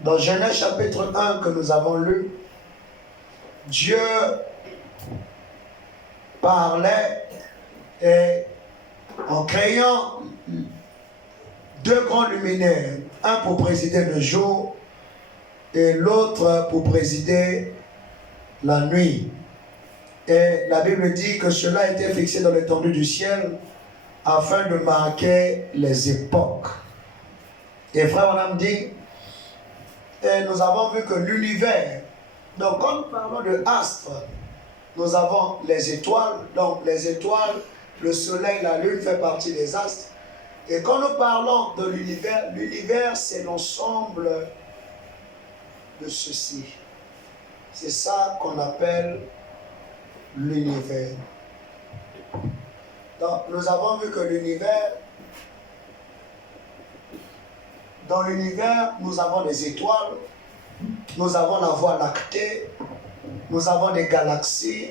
Dans Genèse chapitre 1 que nous avons lu, Dieu parlait et en créant deux grands luminaires, un pour présider le jour et l'autre pour présider la nuit. Et la Bible dit que cela a été fixé dans l'étendue du ciel afin de marquer les époques. Et frère, on a dit, et nous avons vu que l'univers, donc quand nous parlons de astres, nous avons les étoiles, donc les étoiles, le soleil, la lune fait partie des astres. Et quand nous parlons de l'univers, l'univers c'est l'ensemble de ceci. C'est ça qu'on appelle l'univers. Donc nous avons vu que l'univers, dans l'univers, nous avons des étoiles, nous avons la Voie lactée, nous avons des galaxies,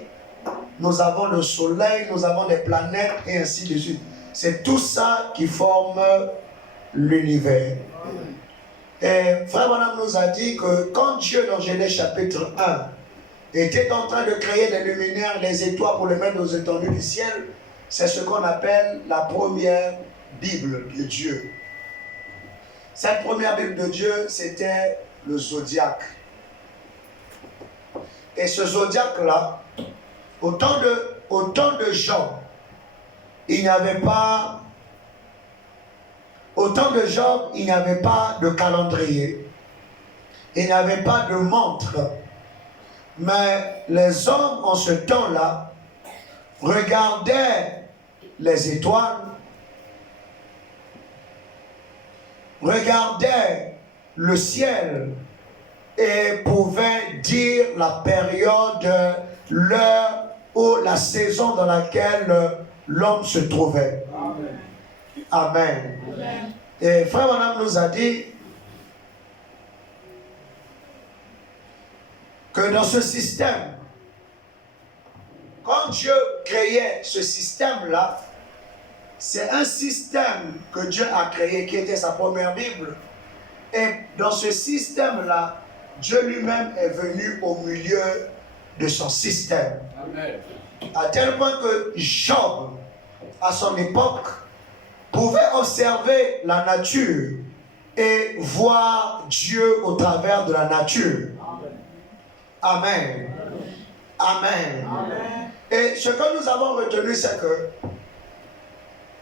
nous avons le soleil, nous avons des planètes et ainsi de suite. C'est tout ça qui forme l'univers. Et Frère Branham nous a dit que quand Dieu, dans Genèse chapitre 1, était en train de créer les luminaires, les étoiles pour les mettre aux étendues du ciel, c'est ce qu'on appelle la première Bible de Dieu. Cette première Bible de Dieu, c'était le zodiaque. Et ce zodiaque-là, au temps de Job, il n'y avait pas, au temps de Job, il n'y avait pas de calendrier. Il n'y avait pas de montre. Mais les hommes, en ce temps-là, regardaient les étoiles, regardaient le ciel et pouvaient dire la période, l'heure ou la saison dans laquelle l'homme se trouvait. Amen. Amen. Amen. Et Frère Branham nous a dit que dans ce système, quand Dieu créait ce système-là, c'est un système que Dieu a créé qui était sa première Bible. Et dans ce système-là, Dieu lui-même est venu au milieu de son système. Amen. À tel point que Job, à son époque, pouvait observer la nature et voir Dieu au travers de la nature. Amen. Amen. Amen. Et ce que nous avons retenu, c'est que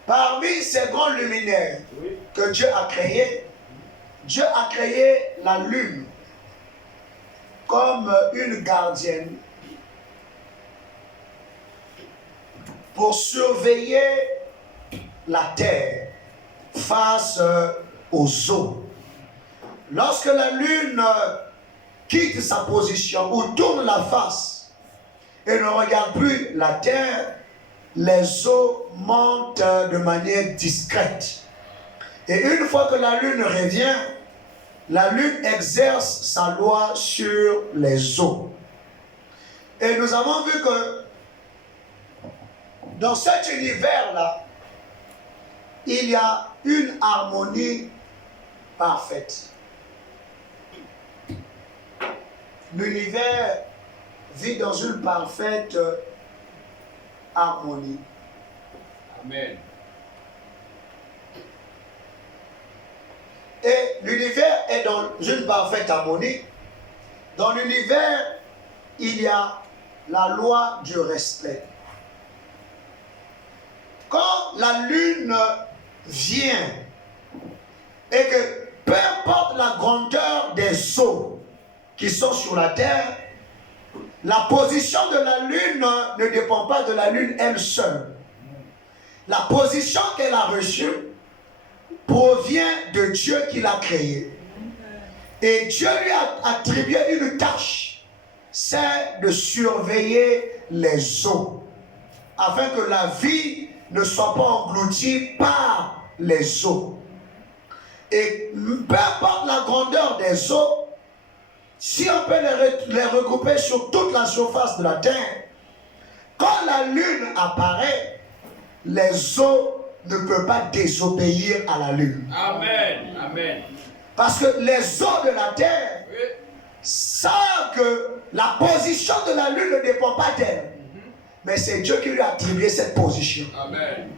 parmi ces grands luminaires que Dieu a créés la lune comme une gardienne pour surveiller la terre face aux eaux. Lorsque la lune quitte sa position ou tourne la face et ne regarde plus la terre, les eaux montent de manière discrète. Et une fois que la lune revient, la lune exerce sa loi sur les eaux. Et nous avons vu que dans cet univers-là, il y a une harmonie parfaite. L'univers vit dans une parfaite harmonie. Amen. Et l'univers est dans une parfaite harmonie. Dans l'univers, il y a la loi du respect. Quand la lune vient et que peu importe la grandeur des eaux qui sont sur la terre, la position de la lune ne dépend pas de la lune elle seule. La position qu'elle a reçue provient de Dieu qui l'a créée. Et Dieu lui a attribué une tâche, c'est de surveiller les eaux, afin que la vie ne soit pas engloutie par les eaux. Et peu importe la grandeur des eaux, si on peut les regrouper sur toute la surface de la terre, quand la lune apparaît, les eaux ne peuvent pas désobéir à la lune. Amen. Amen. Parce que les eaux de la terre savent que la position de la lune ne dépend pas d'elle. Mais c'est Dieu qui lui a attribué cette position. Amen.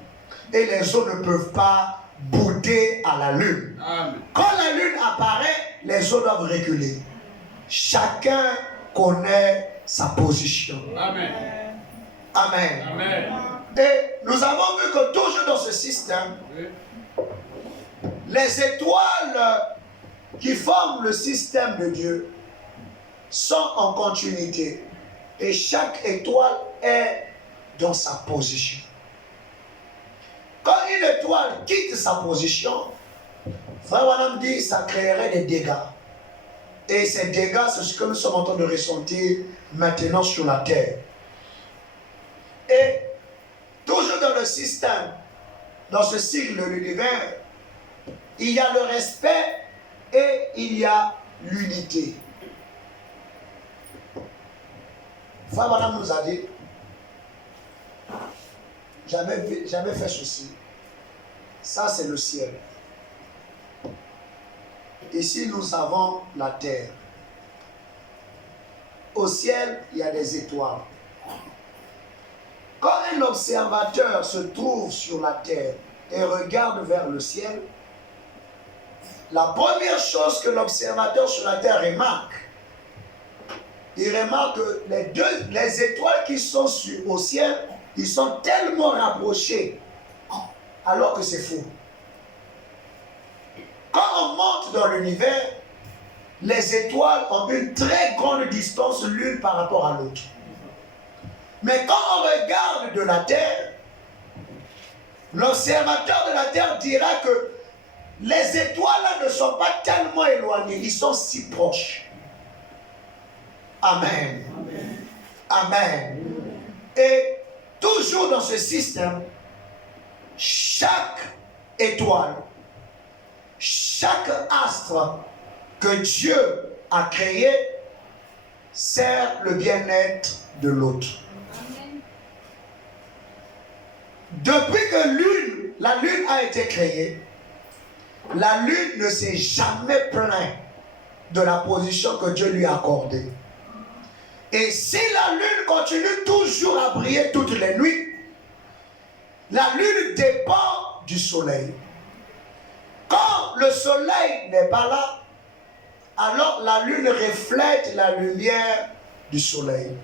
Et les eaux ne peuvent pas bouder à la lune. Amen. Quand la lune apparaît, les eaux doivent reculer. Chacun connaît sa position. Amen. Amen. Amen. Et nous avons vu que toujours dans ce système, les étoiles qui forment le système de Dieu sont en continuité. Et chaque étoile est dans sa position. Quand une étoile quitte sa position, Frère Branham dit que ça créerait des dégâts. Et ces dégâts, c'est ce que nous sommes en train de ressentir maintenant sur la terre. Et toujours dans le système, dans ce cycle de l'univers, il y a le respect et il y a l'unité. Frère Branham nous a dit, jamais fait ceci. Ça, c'est le ciel. Ici, nous avons la terre. Au ciel, il y a des étoiles. Quand un observateur se trouve sur la terre et regarde vers le ciel, la première chose que l'observateur sur la terre remarque, il remarque que les étoiles qui sont au ciel, ils sont tellement rapprochés, alors que c'est faux. Quand on monte dans l'univers, les étoiles ont une très grande distance l'une par rapport à l'autre. Mais quand on regarde de la terre, l'observateur de la terre dira que les étoiles là ne sont pas tellement éloignées, ils sont si proches. Amen. Amen. Et toujours dans ce système, chaque étoile, chaque astre que Dieu a créé sert le bien-être de l'autre. Depuis que la lune a été créée, la lune ne s'est jamais plainte de la position que Dieu lui a accordée. Et si la lune continue toujours à briller toutes les nuits, la lune dépend du soleil. Quand le soleil n'est pas là, alors la lune reflète la lumière du soleil.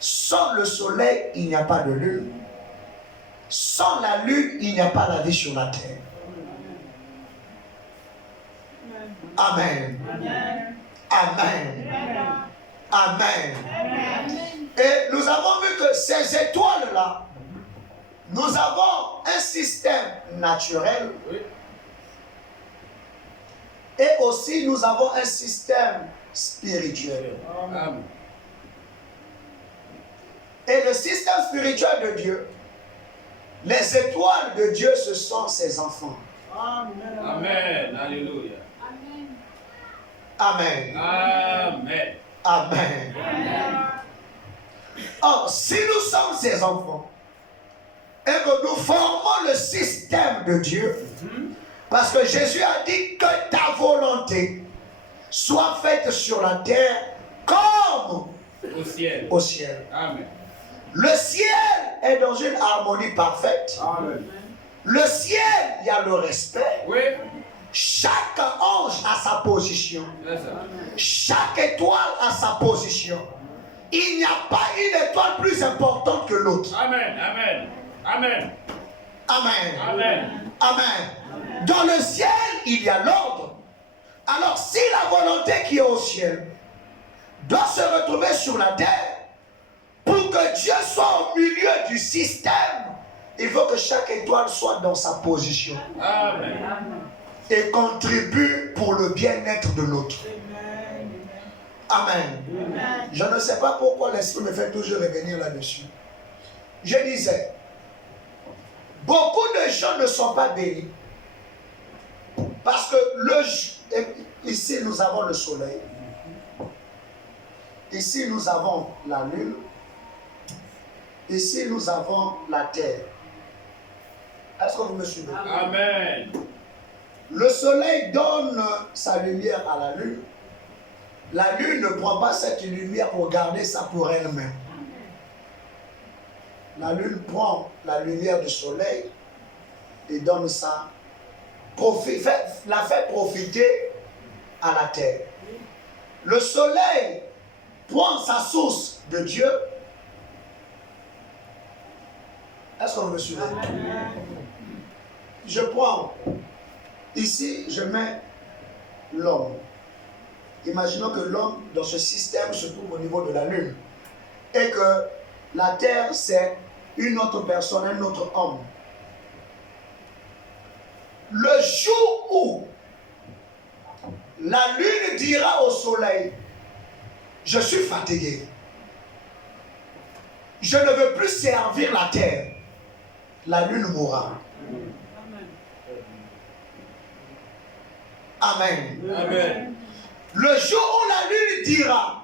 Sans le soleil, il n'y a pas de lune. Sans la lune, il n'y a pas la vie sur la terre. Amen. Amen. Amen. Et nous avons vu que ces étoiles-là, nous avons un système naturel et aussi nous avons un système spirituel. Amen. Et le système spirituel de Dieu, les étoiles de Dieu, ce sont ses enfants. Amen. Amen. Alléluia. Amen. Amen. Amen. Or, si nous sommes ses enfants et que nous formons le système de Dieu, parce que Jésus a dit que ta volonté soit faite sur la terre comme Au ciel. au ciel. Amen. Le ciel est dans une harmonie parfaite. Amen. Le ciel, il y a le respect. Oui. Chaque ange a sa position. C'est ça. Chaque étoile a sa position. Il n'y a pas une étoile plus importante que l'autre. Amen. Amen. Amen. Amen. Amen. Amen. Dans le ciel, il y a l'ordre. Alors si la volonté qui est au ciel doit se retrouver sur la terre, pour que Dieu soit au milieu du système, il faut que chaque étoile soit dans sa position. Amen. Et contribue pour le bien-être de l'autre. Amen. Amen. Je ne sais pas pourquoi l'Esprit me fait toujours revenir là-dessus. Je disais, beaucoup de gens ne sont pas bénis. Parce que ici nous avons le soleil. Ici nous avons la lune. Ici nous avons la terre. Est-ce que vous me suivez? Amen. Le soleil donne sa lumière à la lune, la lune ne prend pas cette lumière pour garder ça pour elle-même. La lune prend la lumière du soleil et donne ça, la fait profiter à la terre. Le soleil prend sa source de Dieu. Est-ce que vous me suivez? Je prends, ici je mets l'homme. Imaginons que l'homme dans ce système se trouve au niveau de la lune et que la terre c'est une autre personne, un autre homme. Le jour où la lune dira au soleil, je suis fatigué, je ne veux plus servir la terre, la lune mourra. Amen. Amen. Le jour où la lune dira,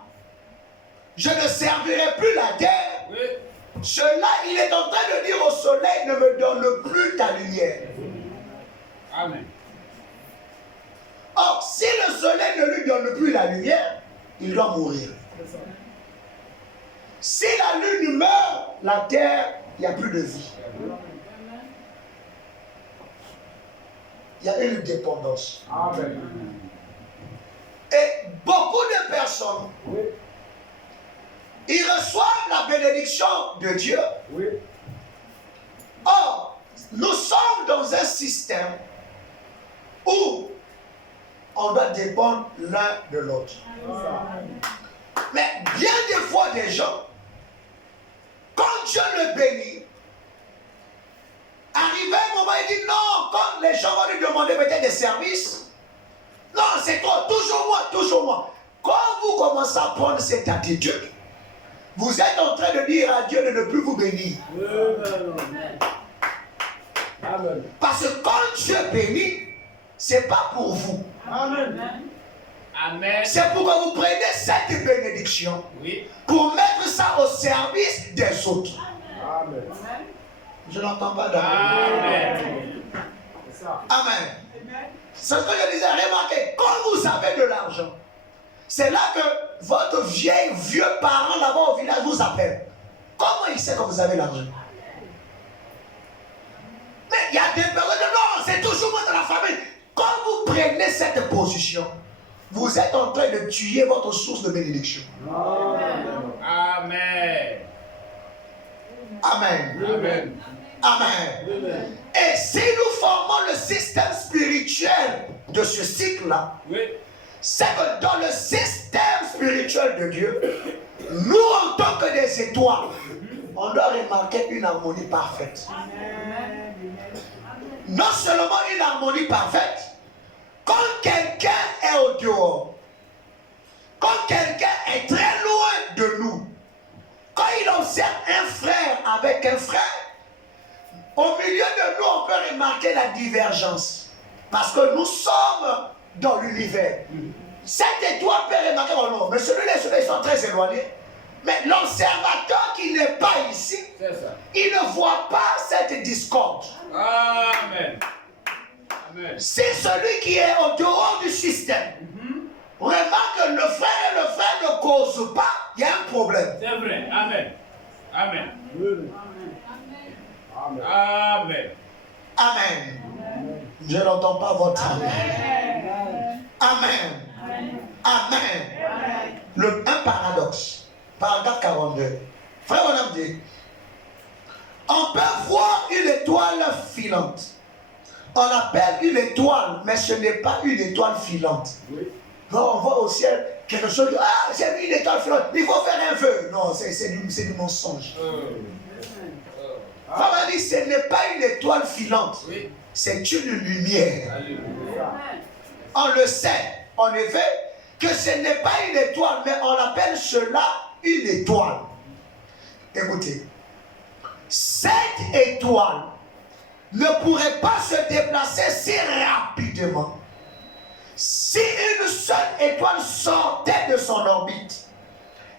je ne servirai plus la terre, Oui. cela, il est en train de dire au soleil, ne me donne plus ta lumière. Amen. Or, si le soleil ne lui donne plus la lumière, il doit mourir. Si la lune meurt, la terre, il n'y a plus de vie. Il y a une dépendance. Amen. Et beaucoup de personnes, ils reçoivent la bénédiction de Dieu. Oui. Or, nous sommes dans un système où on doit dépendre l'un de l'autre. Mais bien des fois, des gens, quand Dieu le bénit, arrivé un moment, il dit non, quand les gens vont lui demander peut-être des services, non, c'est toi, toujours moi, toujours moi. Quand vous commencez à prendre cette attitude, vous êtes en train de dire à Dieu de ne plus vous bénir. Amen. Parce que quand Dieu bénit, ce n'est pas pour vous. Amen. Amen. C'est pour que vous preniez cette bénédiction Oui. pour mettre ça au service des autres. Amen. Je n'entends pas d'amen. Amen. C'est ça. Amen. C'est ce que je disais, remarquez, quand vous avez de l'argent, c'est là que votre vieux parent là-bas au village vous appelle. Comment il sait que vous avez l'argent? Mais il y a des personnes qui disent non, c'est toujours moi dans la famille. Quand vous prenez cette position, vous êtes en train de tuer votre source de bénédiction. Amen. Amen. Amen. Amen. Et si nous formons le système spirituel de ce cycle-là, Oui. c'est que dans le système spirituel de Dieu, nous en tant que des étoiles, on doit remarquer une harmonie parfaite. Non seulement une harmonie parfaite, quand quelqu'un est au dehors, quand quelqu'un est très loin de nous, quand il observe un frère avec un frère, au milieu de nous, on peut remarquer la divergence. Parce que nous sommes dans l'univers. Cette étoile peut remarquer, oh non, mais celui-là, ils sont très éloignés. Mais l'observateur qui n'est pas ici, C'est ça. il ne voit pas cette discorde. Amen. Amen. Si celui qui est au dehors du système remarque que le frère et le frère ne causent pas, il y a un problème. C'est vrai. Amen. Amen. Amen. Amen. Amen. Je n'entends pas votre amen. Amen. Amen. Un paradoxe. Paragraphe 42. Frère Bonhomme dit, on peut voir une étoile filante. On l'appelle une étoile, mais ce n'est pas une étoile filante. Oui. On voit au ciel quelque chose, ah, c'est une étoile filante, il faut faire un feu. Non, c'est du mensonge. Frère dit, ce n'est pas une étoile filante, Oui. c'est une lumière. Alléluia. On le sait, en effet, que ce n'est pas une étoile, mais on appelle cela une étoile. Écoutez, cette étoile ne pourrait pas se déplacer si rapidement si une seule étoile sortait de son orbite.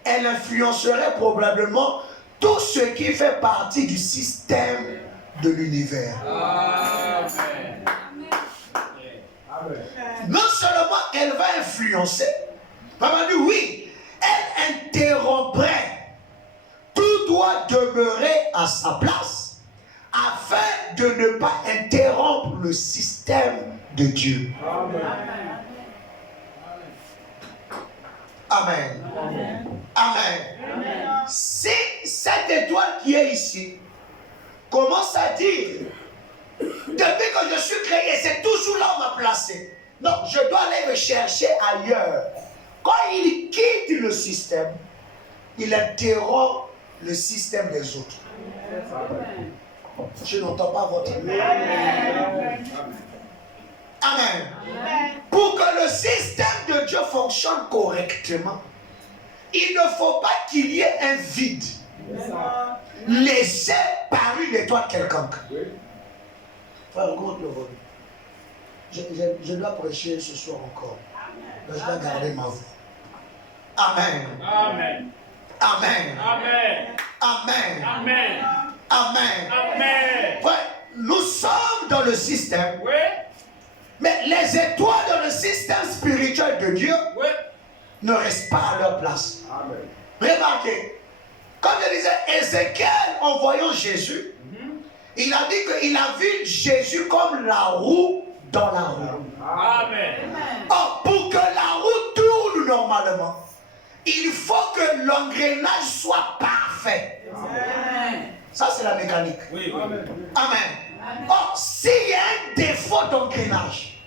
Elle influencerait probablement tout ce qui fait partie du système de l'univers. Amen. Amen. Non seulement influencer, maman dit oui, elle interromprait. Tout doit demeurer à sa place afin de ne pas interrompre le système de Dieu. Amen. Amen. Amen. Si cette étoile qui est ici commence à dire, depuis que je suis créé, c'est toujours là où on m'a placé. Non, je dois aller me chercher ailleurs. Quand il quitte le système, il interrompt le système des autres. Je n'entends pas votre amen. Amen. Amen. Pour que le système de Dieu fonctionne correctement, il ne faut pas qu'il y ait un vide laissé par une étoile quelconque. Frère, augmente le volume. Je dois prêcher ce soir encore. Mais je dois garder ma voix. Amen. Amen. Amen. Amen. Amen. Amen. Amen. Amen. Ouais, nous sommes dans le système. Oui. Mais les étoiles dans le système spirituel de Dieu ne restent pas à leur place. Amen. Remarquez, comme je disais, Ézéchiel, en voyant Jésus, il a dit qu'il a vu Jésus comme la roue dans la roue. Amen. Or, pour que la roue tourne normalement, il faut que l'engrenage soit parfait. Amen. Ça, c'est la mécanique. Oui, oui. Amen. Or, s'il y a un défaut d'engrenage,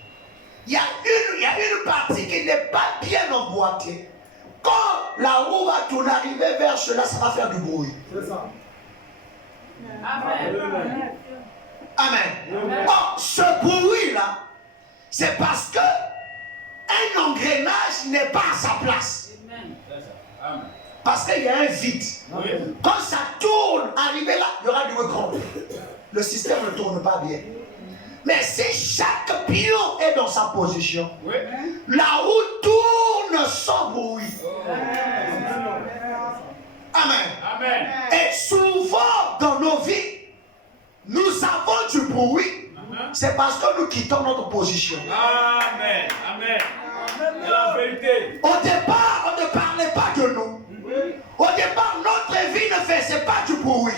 il y a une partie qui n'est pas bien emboîtée. Quand la roue va tourner, arriver vers cela, ça va faire du bruit. C'est ça. Amen. Amen. Or, ce bruit-là, c'est parce que un engrenage n'est pas à sa place. Amen. Parce qu'il y a un vide. Oui. Quand ça tourne, arrivé là, il y aura du grand. Le système ne tourne pas bien. Mais si chaque pion est dans sa position, Oui. la roue tourne sans bruit. Amen. Amen. Et souvent dans nos vies, nous avons du bruit. C'est parce que nous quittons notre position. Amen. Amen. C'est la vérité. Au départ, on ne parlait pas de nous. Au départ, notre vie ne faisait pas du bruit.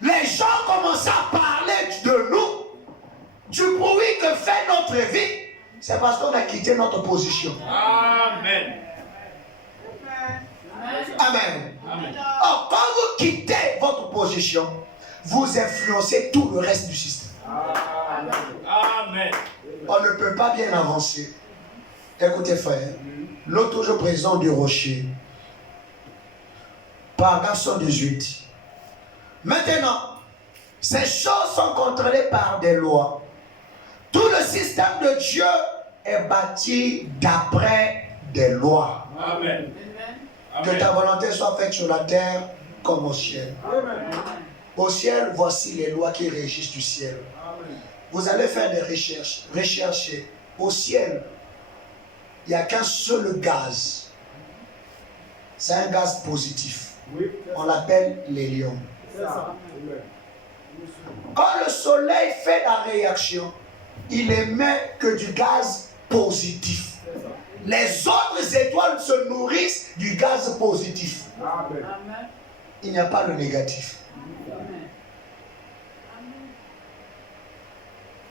Les gens commençaient à parler de nous, du bruit que fait notre vie. C'est parce qu'on a quitté notre position. Amen. Amen. Amen. Or, quand vous quittez votre position, vous influencez tout le reste du système. Amen. On ne peut pas bien avancer. Écoutez, frère, l'autre jour président du Rocher, paragraphe 118. Maintenant, ces choses sont contrôlées par des lois. Tout le système de Dieu est bâti d'après des lois. Amen. Que ta volonté soit faite sur la terre comme au ciel. Au ciel, voici les lois qui régissent du ciel. Vous allez faire des recherches. Recherchez. Au ciel, il n'y a qu'un seul gaz. C'est un gaz positif. On l'appelle l'hélium. Quand le soleil fait la réaction, il émet que du gaz positif. Les autres étoiles se nourrissent du gaz positif. Il n'y a pas le négatif.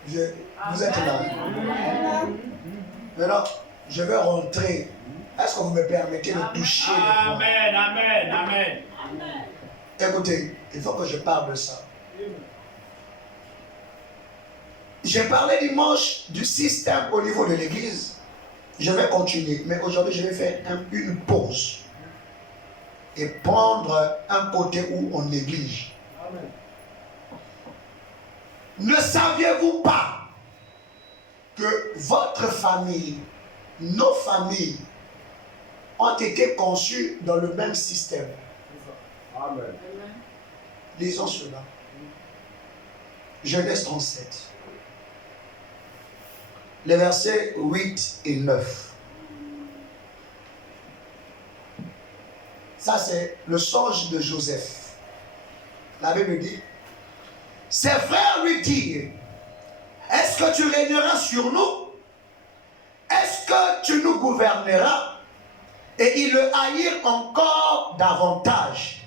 Vous êtes là. Maintenant, je vais rentrer. Est-ce que vous me permettez de toucher les points? Amen. Amen. Amen. Écoutez, il faut que je parle de ça. J'ai parlé dimanche du système au niveau de l'église. Je vais continuer, mais aujourd'hui je vais faire une pause et prendre un côté où on néglige. Amen. Ne saviez-vous pas que votre famille, nos familles, ont été conçues dans le même système? Amen. Lisons cela. Genèse 37. Les versets 8 et 9. Ça, c'est le songe de Joseph. La Bible dit, ses frères lui dirent, est-ce que tu régneras sur nous? Est-ce que que tu nous gouverneras. Et ils le haïrent encore davantage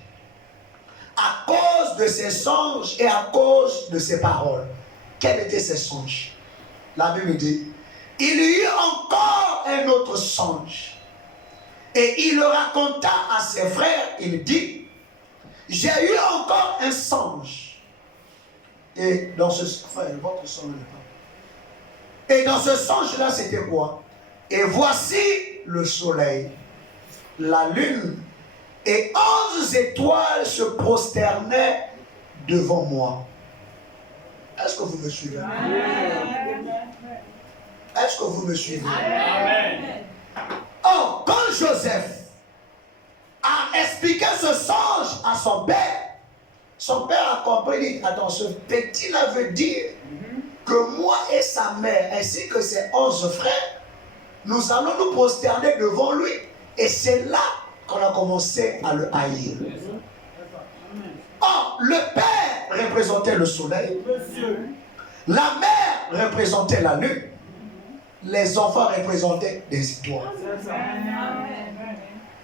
à cause de ses songes et à cause de ses paroles. Quels étaient ces songes? La Bible dit, il y eut encore un autre songe. Et il le raconta à ses frères, il dit, j'ai eu encore un songe. Et dans ce frère, votre songe n'est pas. Et dans ce songe-là, c'était quoi? Et voici le soleil, la lune et 11 étoiles se prosternaient devant moi. Est-ce que vous me suivez? Est-ce que vous me suivez? Amen. Oh, quand Joseph a expliqué ce songe à son père a compris, il dit, attends, ce petit-là veut dire que moi et sa mère, ainsi que ses 11 frères, nous allons nous prosterner devant lui. Et c'est là qu'on a commencé à le haïr. Oh, le père représentait le soleil. La mère représentait la lune. Les enfants représentaient des étoiles.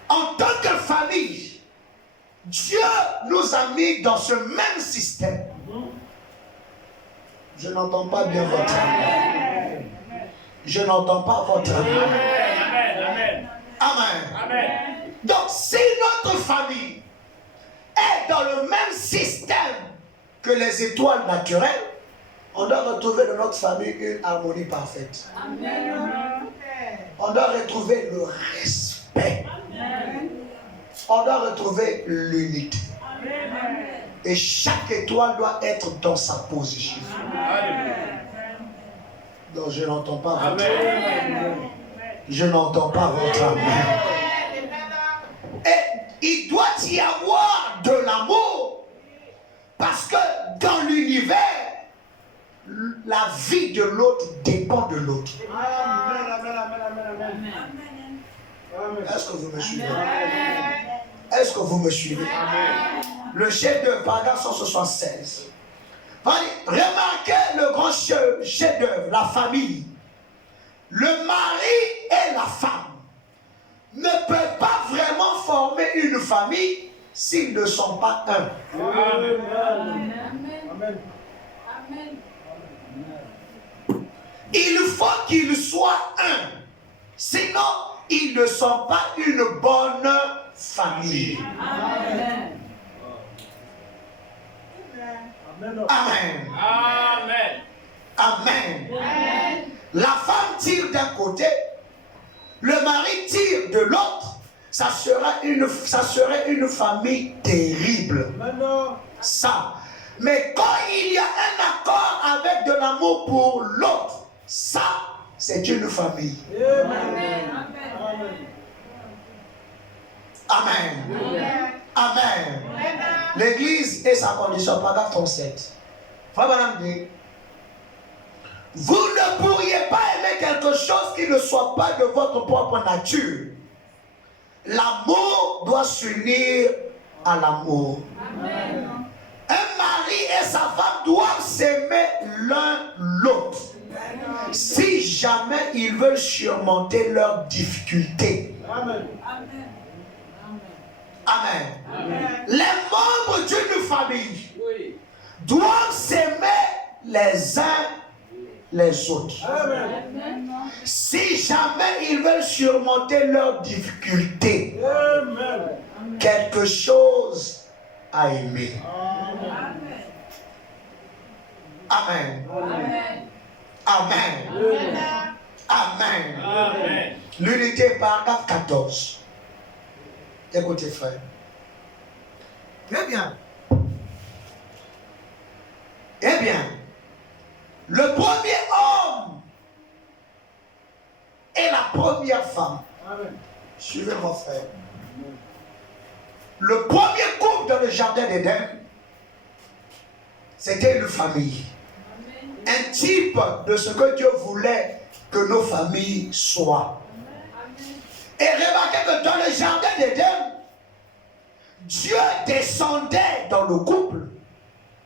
En tant que famille, Dieu nous a mis dans ce même système. Je n'entends pas bien votre âme. Je n'entends pas votre âme. Amen. Amen. Amen. Donc, si notre famille est dans le même système que les étoiles naturelles, on doit retrouver dans notre famille une harmonie parfaite. Amen. On doit retrouver le respect. Amen. On doit retrouver l'unité. Amen. Et chaque étoile doit être dans sa position. Donc, je n'entends pas votre Amen. Je n'entends pas votre amen. Et il doit y avoir de l'amour. Parce que dans l'univers, la vie de l'autre dépend de l'autre. Est-ce que vous me suivez? Est-ce que vous me suivez? Le chef-d'œuvre, paragraphe 176. Remarquez le grand chef-d'œuvre, la famille. Le mari et la femme ne peuvent pas vraiment former une famille s'ils ne sont pas un. Amen. Il faut qu'ils soient un. Sinon, ils ne sont pas une bonne famille. Amen. Amen. Amen. Amen. Amen. La femme tire d'un côté, le mari tire de l'autre. Ça serait une famille terrible. Ça. Mais quand il y a un accord avec de l'amour pour l'autre, ça, c'est une famille. Amen. Amen. Amen. L'église est sa condition, paragraphe 37. Frère Madame dit, vous ne pourriez pas aimer quelque chose qui ne soit pas de votre propre nature. L'amour doit s'unir à l'amour. Amen. Un mari et sa femme doivent s'aimer l'un l'autre. Si jamais ils veulent surmonter leurs difficultés. Amen. Amen. Les membres d'une famille doivent s'aimer les uns les autres. Amen. Si jamais ils veulent surmonter leurs difficultés, Amen. quelque chose à aimer. Amen. Amen. Amen. Amen. L'unité, paragraphe 14. Écoutez, frère. Très bien. Eh bien, le premier homme et la première femme. Amen. Suivez mon frère. Le premier couple dans le jardin d'Éden, c'était une famille. Un type de ce que Dieu voulait que nos familles soient. Et remarquez que dans le jardin d'Éden, Dieu descendait dans le couple,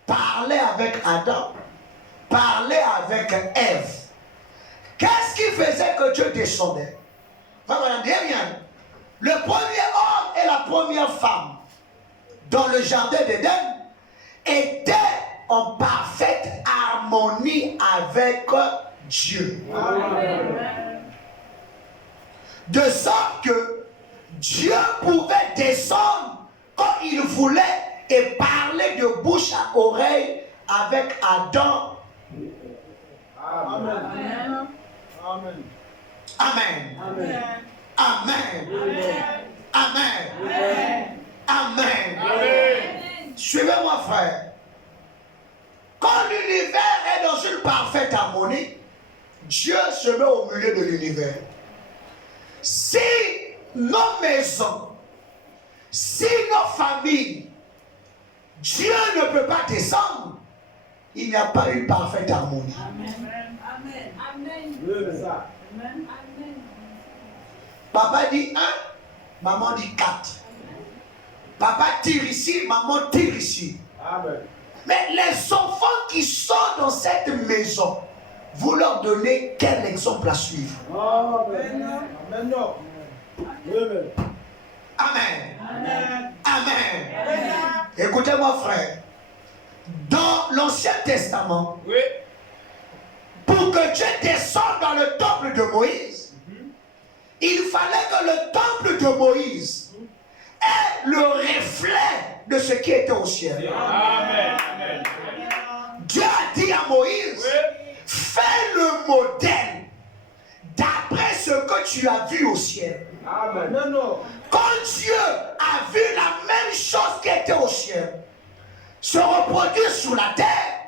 parlait avec Adam, parlait avec Ève. Qu'est-ce qui faisait que Dieu descendait? Voilà, bien. Le premier homme et la première femme dans le jardin d'Éden étaient en parfaite harmonie avec Dieu. Amen. De sorte que Dieu pouvait descendre quand il voulait et parler de bouche à oreille avec Adam. Amen. Amen. Amen. Amen. Amen. Amen. Amen. Amen. Amen. Suivez-moi, frère. Quand l'univers est dans une parfaite harmonie, Dieu se met au milieu de l'univers. Si nos maisons, si nos familles, Dieu ne peut pas descendre, il n'y a pas une parfaite harmonie. Amen. Amen. Amen. Oui, c'est ça. Amen. Amen. Papa dit 1, maman dit 4. Papa tire ici, maman tire ici. Amen. Mais les enfants qui sont dans cette maison, vous leur donnez quel exemple à suivre? Amen. Amen. Amen. Amen. Amen. Amen. Écoutez-moi, frère. Dans l'Ancien Testament, Oui. pour que Dieu descende dans le temple de Moïse, il fallait que le temple de Moïse ait le reflet de ce qui était au ciel. Amen. Amen. Dieu a dit à Moïse, Oui. fais le modèle d'après ce que tu as vu au ciel. Amen. Quand Dieu a vu la même chose qui était au ciel se reproduire sur la terre,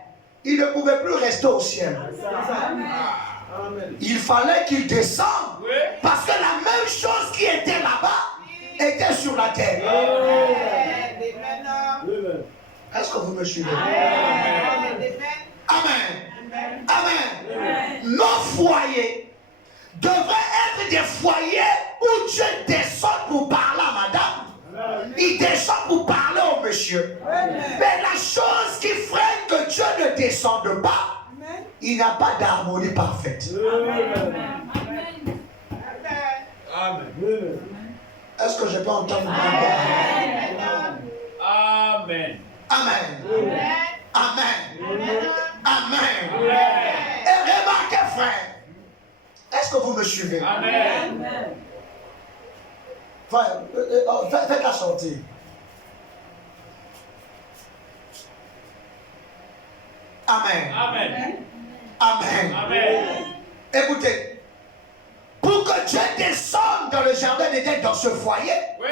il ne pouvait plus rester au ciel. Amen. Il fallait qu'il descende Oui. parce que la même chose qui était là-bas était sur la terre. Amen. Est-ce que vous me suivez? Amen. Amen. Amen. Nos foyers devraient être des foyers où Dieu descend pour parler à madame. Il descend pour parler au monsieur. Mais la chose qui freine que Dieu ne descende pas, il n'y a pas d'harmonie parfaite. Amen. Amen. Est-ce que je peux entendre mon Amen. Amen. Amen. Amen. Et remarquez, frère, est-ce que vous me suivez? Amen. Frère, faites-la sortir. Amen. Amen. Amen. Amen. Écoutez, pour que Dieu descende dans le jardin d'Éden, dans ce foyer, Oui.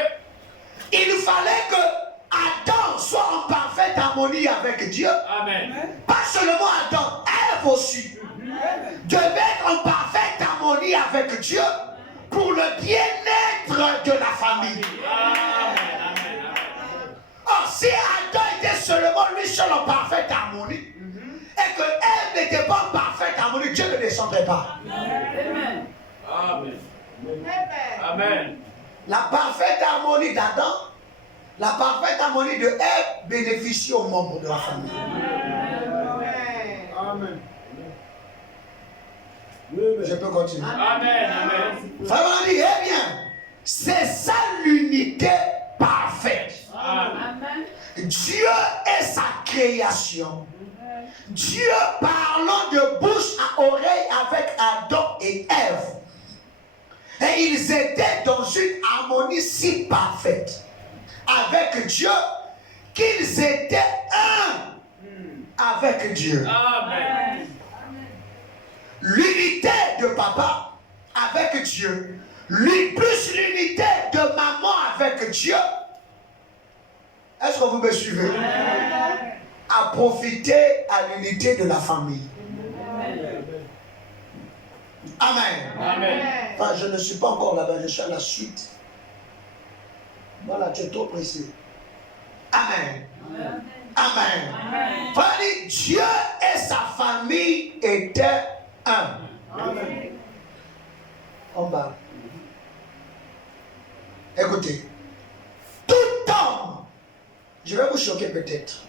il fallait que Adam soit en parfaite harmonie avec Dieu. Amen. Pas seulement Adam, Ève aussi devait être en parfaite harmonie avec Dieu pour le bien-être de la famille. Amen. Amen. Or, si Adam était seulement lui seul en parfaite harmonie, et que Ève n'était pas en parfaite harmonie, Dieu ne descendrait pas. Amen. Amen. Amen. La parfaite harmonie d'Adam, la parfaite harmonie de Ève bénéficie aux membres de la famille. Amen. Je peux continuer. Amen. Amen. Vraiment dit, eh bien, c'est ça l'unité parfaite. Amen. Dieu est sa création. Dieu parlant de bouche à oreille avec Adam et Ève. Et ils étaient dans une harmonie si parfaite avec Dieu qu'ils étaient un avec Dieu. Amen. L'unité de papa avec Dieu, plus l'unité de maman avec Dieu. Est-ce que vous me suivez? À profiter à l'unité de la famille. Amen. Amen. Enfin, je ne suis pas encore là-bas, je suis à la suite. Voilà, tu es trop pressé. Amen. Amen. Frère, Dieu et sa famille étaient un. Amen. En bas. Écoutez, tout homme, je vais vous choquer peut-être.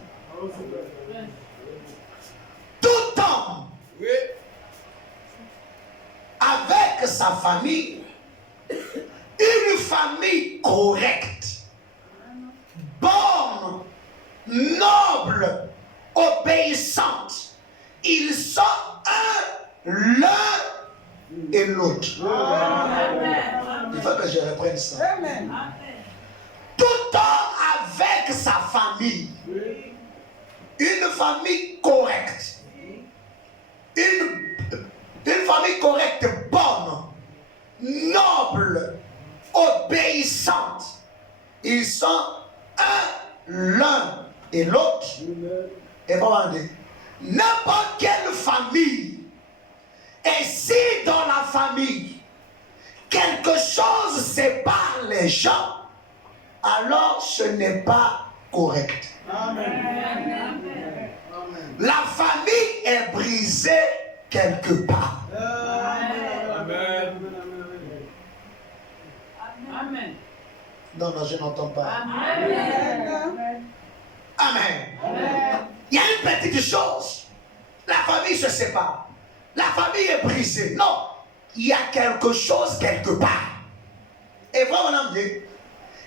Tout homme Oui. sa famille, une famille correcte, bonne, noble, obéissante. Ils sont un, l'un et l'autre. Il faut que je reprenne ça. Amen. Tout homme avec sa famille, une famille correcte, une famille correcte, bonne, noble, obéissante. Ils sont un, l'un et l'autre. Et vraiment dire, n'importe quelle famille, et si dans la famille, quelque chose sépare les gens, alors ce n'est pas correct. Amen. La famille est brisée quelque part. Amen. Amen. Non, non, je n'entends pas. Amen. Amen. Il y a une petite chose. La famille se sépare. La famille est brisée. Non, il y a quelque chose quelque part. Et vraiment, dit,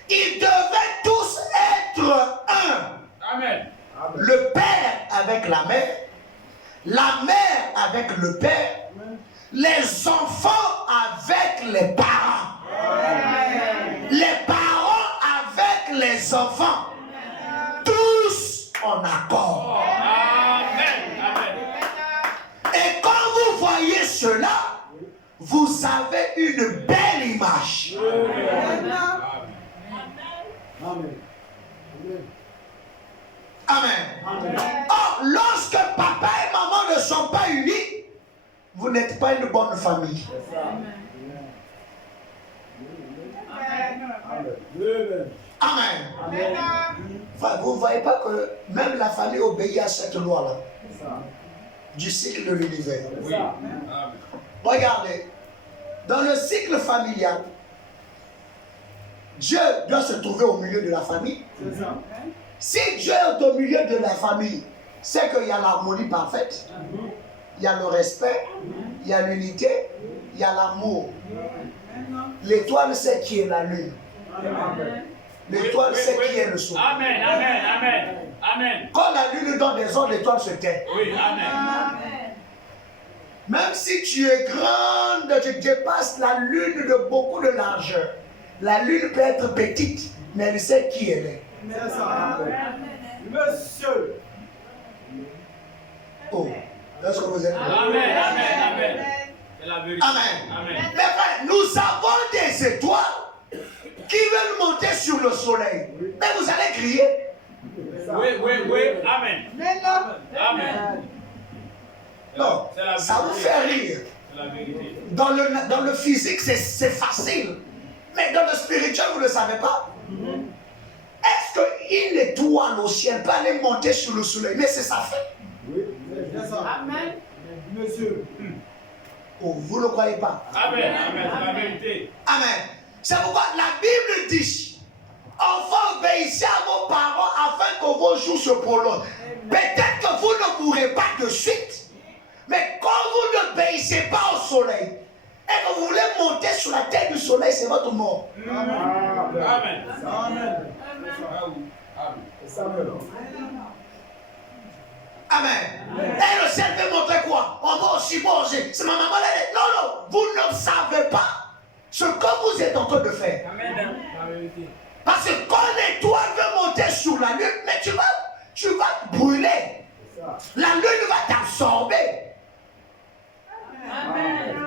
ils devaient tous être un. Amen. Le père avec la mère avec le père, les enfants avec les parents, les parents avec les enfants, tous en accord. Amen. Amen. Et quand vous voyez cela, vous avez une belle image. Amen. Or, lorsque papa et maman ne sont pas unis, vous n'êtes pas une bonne famille. Amen. Enfin, vous ne voyez pas que même la famille obéit à cette loi-là du cycle de l'univers. Oui. Amen. Regardez, dans le cycle familial, Dieu doit se trouver au milieu de la famille. Si Dieu est au milieu de la famille, c'est qu'il y a l'harmonie parfaite, il y a le respect, il y a l'unité, il y a l'amour. L'étoile sait qui est la lune. L'étoile sait qui est le soleil. Amen. Amen. Amen. Amen. Quand la lune donne des ordres, l'étoile se tait. Oui. Amen. Même si tu es grande, tu dépasses la lune de beaucoup de largeur. La lune peut être petite, mais elle sait qui elle est. Monsieur. Oh, est-ce que vous êtes là? Amen. Amen. Amen. C'est la vérité. Amen. Amen. Mais frère, nous avons des étoiles qui veulent monter sur le soleil. Mais vous allez crier. Oui. Amen. Amen. Non, C'est la ça vous vérité. fait rire. C'est la vérité. Dans le physique, c'est facile. Mais dans le spirituel, vous ne savez pas. Est-ce qu'une étoile au ciel peut aller monter sur le soleil? Mais c'est ça fait. Amen. Monsieur. Oh, vous ne le croyez pas? Amen. Amen. C'est la vérité. Amen. C'est pourquoi la Bible dit, enfants, obéissez à vos parents afin que vos jours se prolongent. Peut-être que vous ne mourrez pas de suite, mais quand vous n'obéissez pas au soleil, et que vous voulez monter sur la tête du soleil, c'est votre mort. Amen. Amen. Amen. Et le ciel veut montrer quoi? On va aussi manger. C'est ma maman là. Non, vous ne savez pas ce que vous êtes en train de faire. Amen. La vérité. Parce que quand l'étoile veut monter sur la lune, mais tu vas brûler. La lune va t'absorber. Amen.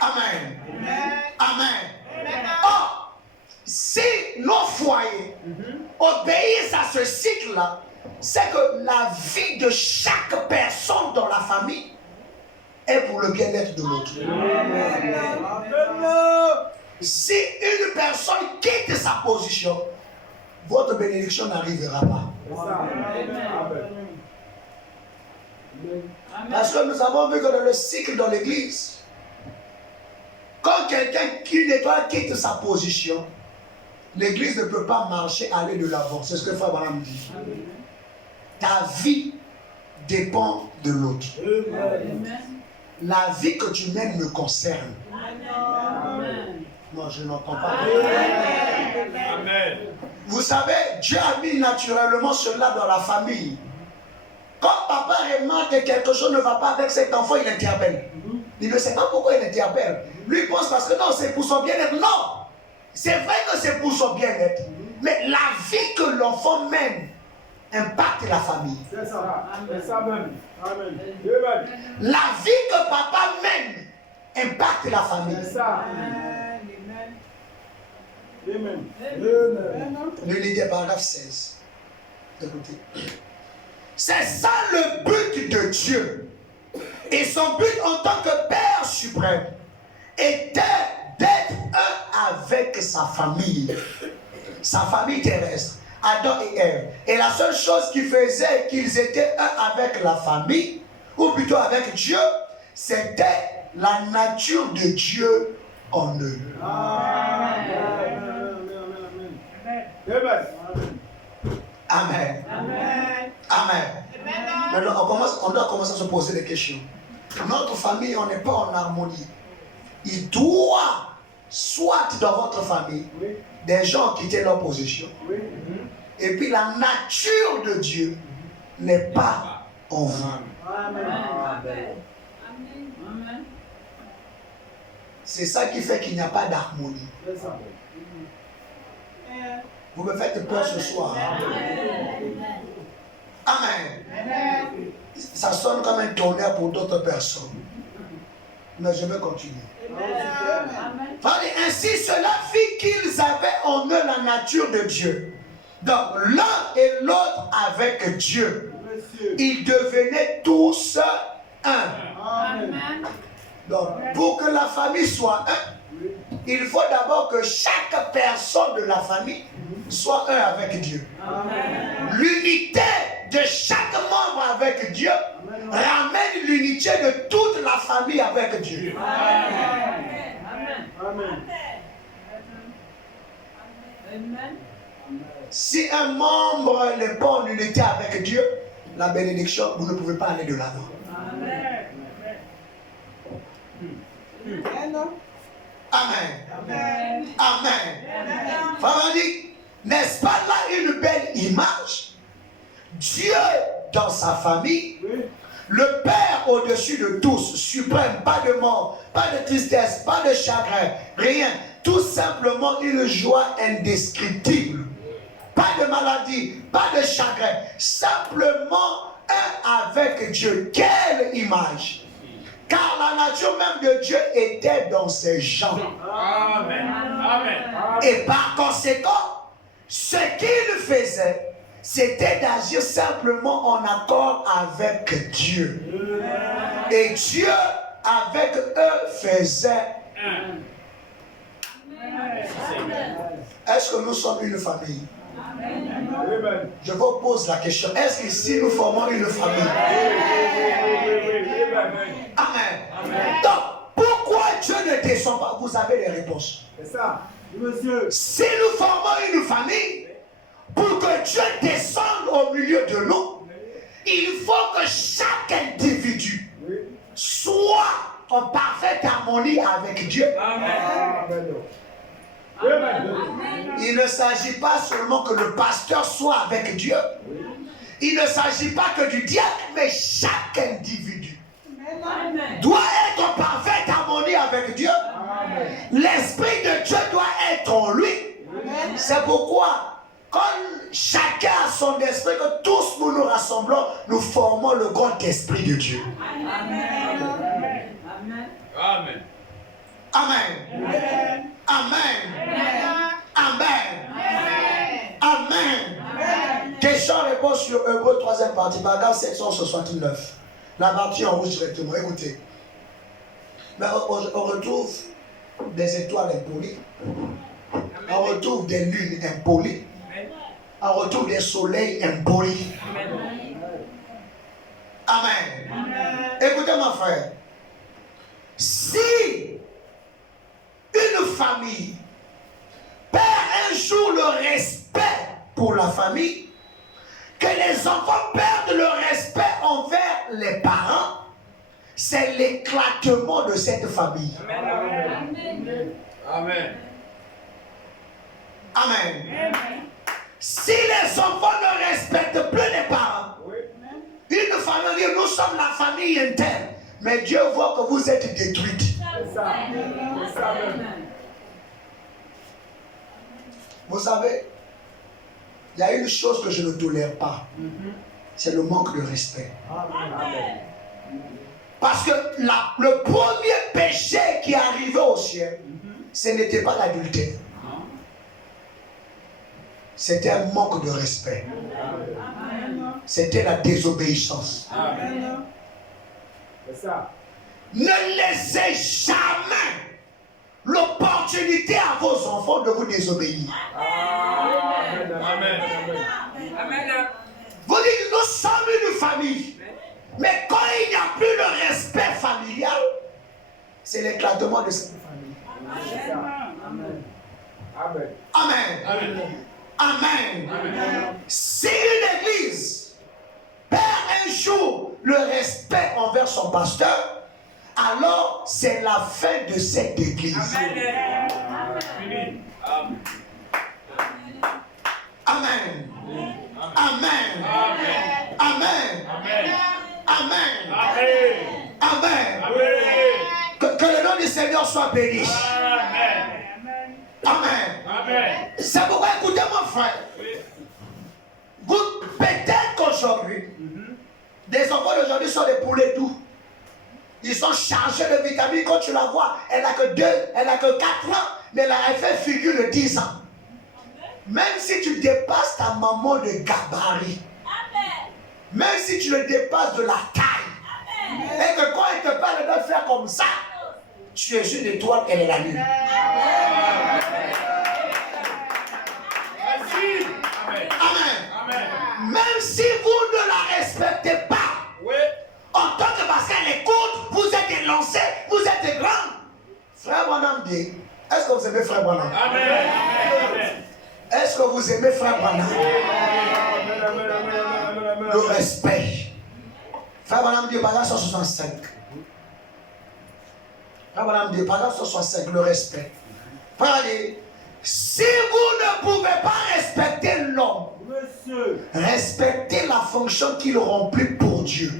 Amen. Amen. Or, si nos foyers obéissent à ce cycle-là, c'est que la vie de chaque personne dans la famille est pour le bien-être de l'autre. Si une personne quitte sa position, votre bénédiction n'arrivera pas. Parce que nous avons vu que dans le cycle dans l'église, quand quelqu'un qui nettoie quitte sa position, l'église ne peut pas marcher, aller de l'avant. C'est ce que Frère Branham dit. Ta vie dépend de l'autre. la vie que tu mènes me concerne. Amen. Non, je n'entends pas. Amen. Vous savez, Dieu a mis naturellement cela dans la famille. Quand papa remarque que quelque chose ne va pas avec cet enfant, il interpelle. Il ne sait pas pourquoi il interpelle. Lui il pense parce que non, c'est pour son bien-être. Non! C'est vrai que c'est pour son bien-être. Mais la vie que l'enfant mène impacte la famille. C'est ça. C'est ça même. Amen. Amen. La vie que papa mène impacte la famille. C'est ça. Amen. Amen. Amen. Le livre du paragraphe 16. Écoutez. C'est ça le but de Dieu. Et son but en tant que Père suprême était d'être un avec sa famille terrestre, Adam et Ève. Et la seule chose qui faisait qu'ils étaient un avec la famille, ou plutôt avec Dieu, c'était la nature de Dieu en eux. Amen. Amen. Amen. Amen. Amen. Maintenant, on doit commencer à se poser des questions. Notre famille, on n'est pas en harmonie. Il doit, soit dans votre famille, Oui. des gens quitter leur position. Oui. Et puis la nature de Dieu n'est pas en vous. Amen. Amen. C'est ça qui fait qu'il n'y a pas d'harmonie. C'est ça. Vous me faites peur ce soir. Amen. Ça sonne comme un tonnerre pour d'autres personnes. Mais je vais continuer. Ainsi, cela fit qu'ils avaient en eux la nature de Dieu. Donc, l'un et l'autre avec Dieu. Monsieur. Ils devenaient tous un. Amen. Donc, pour que la famille soit un, il faut d'abord que chaque personne de la famille soit un avec Dieu. Amen. L'unité de chaque membre avec Dieu ramène l'unité de toute la famille avec Dieu. Amen. Si un membre n'est pas en unité avec Dieu, la bénédiction, vous ne pouvez pas aller de l'avant. Amen. Amen. Frère dit, n'est-ce pas là une belle image? Dieu dans sa famille, Oui. le Père au-dessus de tous, suprême, pas de mort, pas de tristesse, pas de chagrin, rien. Tout simplement une joie indescriptible. Pas de maladie, pas de chagrin. Simplement un avec Dieu. Quelle image! Car la nature même de Dieu était dans ces gens. Amen. Amen. Et par conséquent, ce qu'il faisait, c'était d'agir simplement en accord avec Dieu. Et Dieu, avec eux, faisait. Est-ce que nous sommes une famille? Amen. Je vous pose la question. Est-ce qu'ici nous formons une famille? Amen. Donc, pourquoi Dieu ne descend pas? Vous avez les réponses. C'est ça. Monsieur. Si nous formons une famille, pour que Dieu descende au milieu de nous, il faut que chaque individu soit en parfaite harmonie avec Dieu. Amen. Il ne s'agit pas seulement que le pasteur soit avec Dieu. Il ne s'agit pas que du diable, mais chaque individu doit être en parfaite harmonie avec Dieu. L'Esprit de Dieu doit être en lui. C'est pourquoi, quand chacun a son esprit, que tous nous nous rassemblons, nous formons le grand esprit de Dieu. Amen. Amen. Amen. Amen. Amen. Question-réponse sur Hébreux 3e partie, paragraphe 769. La partie en rouge directement. Écoutez. Mais on retrouve des étoiles impolies. On retrouve des lunes impolies. On retrouve des soleils impolis. Amen. Écoutez, mon frère. Si une famille perd un jour le respect pour la famille, que les enfants perdent le respect envers les parents, c'est l'éclatement de cette famille. Amen. Amen. Si les enfants ne respectent plus les parents, une famille dit nous sommes la famille interne, mais Dieu voit que vous êtes détruite. C'est ça. C'est ça même. Vous savez, il y a une chose que je ne tolère pas, c'est le manque de respect. Amen. Parce que le premier péché qui est arrivé au ciel, ce n'était pas l'adultère. C'était un manque de respect. C'était la désobéissance. Amen. C'est ça. Ne laissez jamais l'opportunité à vos enfants de vous désobéir. Amen. Amen. Vous dites, nous sommes une famille. Mais quand il n'y a plus de respect familial, c'est l'éclatement de cette famille. C'est ça. Amen. Amen. Amen. Amen. Amen. Amen. Si une église perd un jour le respect envers son pasteur, alors c'est la fin de cette église. Fini. Amen. Amen. Amen. Amen. Amen. Amen. Amen. Amen. Amen. Amen. Que le nom du Seigneur soit béni. Amen. Amen. Amen. C'est pourquoi écoutez mon frère. Peut-être qu'aujourd'hui, les enfants d'aujourd'hui sont des poulets doux. Ils sont chargés de vitamines. Quand tu la vois, elle n'a que 4 ans, mais elle fait figure de 10 ans. Même si tu dépasses ta maman de gabarit, même si tu le dépasses de la taille, et que quand elle te parle de faire comme ça, tu es une étoile, elle est la lune. Merci. Amen. Amen. Amen. Même si vous ne la respectez pas, Oui. en tant que parce qu'elle écoute, vous êtes élancé, vous êtes grand. Frère Branham dit, est-ce que vous aimez Frère Branham? Amen. Amen. Est-ce que vous aimez Frère Branham? Amen. Amen. Amen. Le respect. Frère Branham dit, paragraphe 165. Frère Branham dit, paragraphe 165, le respect. Frère dit, si vous ne pouvez pas respecter l'homme, Monsieur. respectez la fonction qu'il remplit pour Dieu.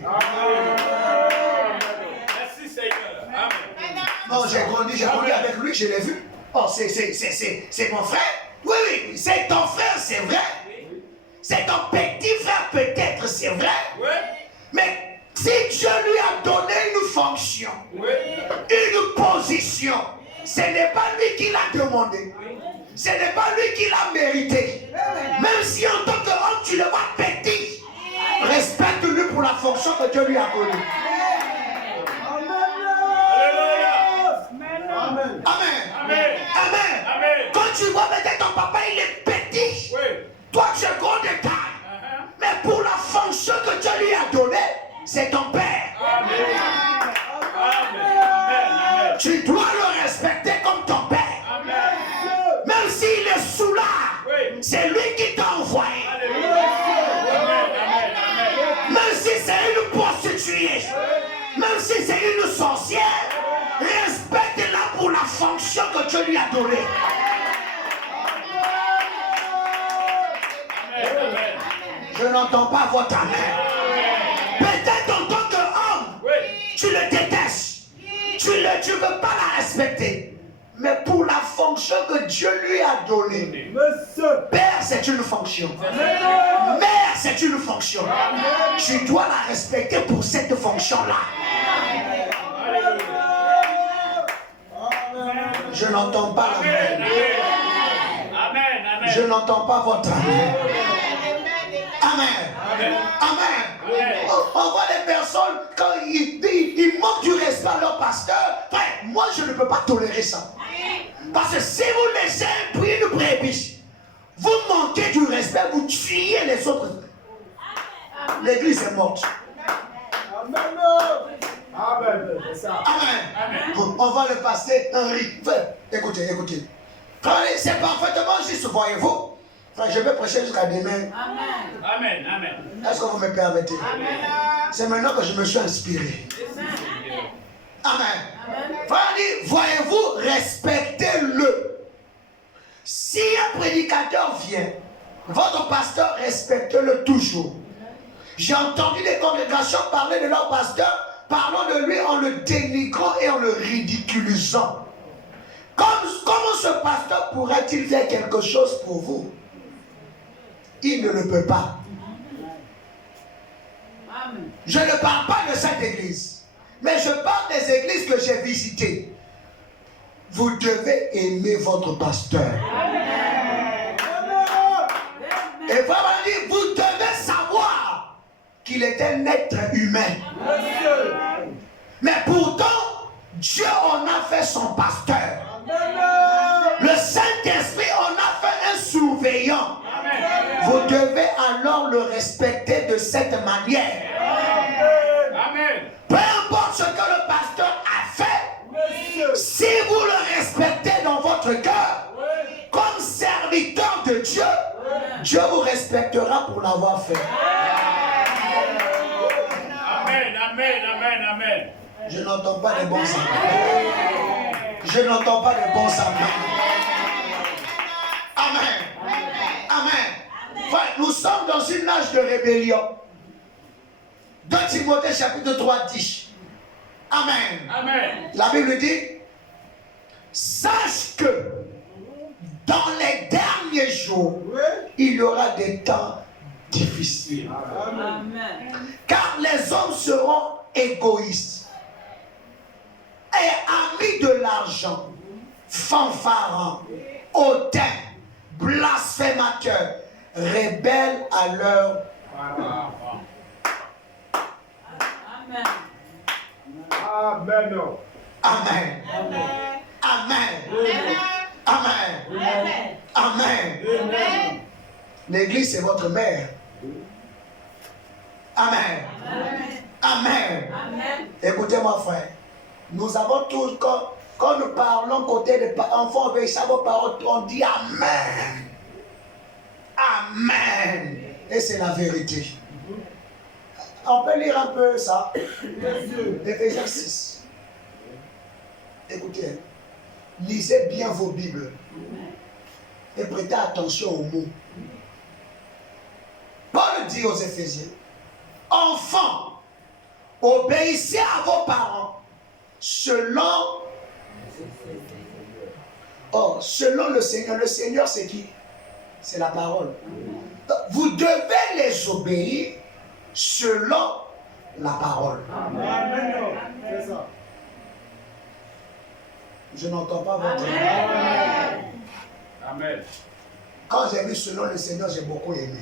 Merci Seigneur. Amen. Non, j'ai grandi avec lui, je l'ai vu. Oh, c'est mon frère. Oui, oui, c'est ton frère, c'est vrai. C'est ton petit frère, peut-être, c'est vrai. Oui. Mais si Dieu lui a donné une fonction, Oui. une position, ce n'est pas lui qui l'a demandé. Ce n'est pas lui qui l'a mérité. Même si en tant qu'homme, tu le vois petit, respecte-le pour la fonction que Dieu lui a donnée. Alléluia. Amen. Amen. Amen. Amen. Amen. Quand tu vois peut-être ton papa, il est petit. Oui. Toi, tu es grand de taille. Mais pour la fonction que Dieu lui a donnée, c'est ton père. Amen. Amen. Amen. Tu dois le respecter comme ton père. Amen. Même s'il est sous là, Oui. c'est lui qui t'a envoyé. Alléluia. Amen. Amen. Amen. Même si c'est une prostituée, même si c'est une sorcière, respecte-la pour la fonction que Dieu lui a donnée. Amen. Je n'entends pas votre amen. Peut-être en tant qu'homme, Oui. tu le détestes. Tu ne veux pas la respecter. Mais pour la fonction que Dieu lui a donnée, Monsieur. Père, c'est une fonction. Mère, c'est une fonction. Tu dois la respecter pour cette fonction-là. Je n'entends pas l'amen. Amen. Je n'entends pas votre amen. Amen. Amen. Amen. On voit des personnes, quand ils manquent du respect à leur pasteur, frère, moi je ne peux pas tolérer ça. Parce que si vous laissez une brebis, vous manquez du respect, vous tuez les autres. L'église est morte. Amen. Amen. C'est ça. Amen. On va le passer Henri. Frère, écoutez. Frère, c'est parfaitement juste, voyez-vous. Frère, je vais prêcher jusqu'à demain. Amen. Est-ce que vous me permettez? C'est maintenant que je me suis inspiré. Amen. Voyez-vous, respectez-le. Si un prédicateur vient, votre pasteur, respectez-le toujours. J'ai entendu des congrégations parler de leur pasteur, parlant de lui en le dénigrant et en le ridiculisant. Comment ce pasteur pourrait-il faire quelque chose pour vous? Il ne le peut pas. Je ne parle pas de cette église, mais je parle des églises que j'ai visitées. Vous devez aimer votre pasteur. Et vraiment dit, vous devez savoir qu'il est un être humain. Mais pourtant, Dieu en a fait son pasteur. Le Saint-Esprit en a fait un surveillant. Vous devez alors le respecter de cette manière. Amen. Peu importe ce que le pasteur a fait, si vous le respectez dans votre cœur, comme serviteur de Dieu, Dieu vous respectera pour l'avoir fait. Amen, amen, amen, amen. Je n'entends pas de bons amens. Je n'entends pas de bons amens. Amen. Amen. Enfin, nous sommes dans une âge de rébellion. 2 Timothée chapitre 3 dit. Amen. Amen. La Bible dit, sache que dans les derniers jours, il y aura des temps difficiles. Amen. Car les hommes seront égoïstes et amis de l'argent, fanfarons, hautains, blasphémateurs, rebelles à leur Amen. Amen. Amen. Amen. Amen. L'église, c'est votre mère. Amen. Amen. Écoutez-moi, frère. Nous avons tous, quand nous parlons côté des enfants obéissants à vos paroles, on dit Amen. Amen. Et c'est la vérité. On peut lire un peu ça. Éphésiens 6. Écoutez, lisez bien vos Bibles et prêtez attention aux mots. Paul dit aux Éphésiens, enfants, obéissez à vos parents selon le Seigneur. Le Seigneur, c'est qui? C'est la parole. Vous devez les obéir selon la parole. Amen. C'est ça. Je n'entends pas votre Amen. Amen. Quand j'ai vu selon le Seigneur, j'ai beaucoup aimé.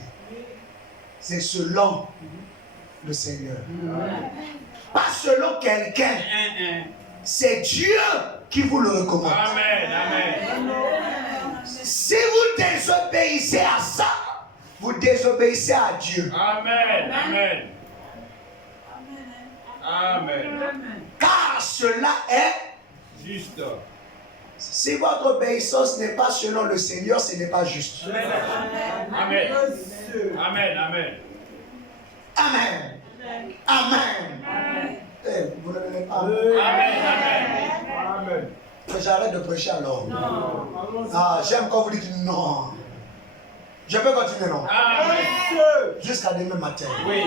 C'est selon le Seigneur. Pas selon quelqu'un. C'est Dieu qui vous le recommande. Amen. Amen. Si vous désobéissez à ça, vous désobéissez à Dieu. Amen. Amen. Amen. Car cela est Juste. si votre obéissance n'est pas selon le Seigneur, ce n'est pas juste. Amen. Amen. Amen. Amen. Amen. Eh, vous ne venez pas. Amen. Amen. Amen. J'arrête de prêcher alors. Allons-y. Ah, j'aime quand vous dites non. Je peux continuer, non? Amen. Jusqu'à demain matin. Oui.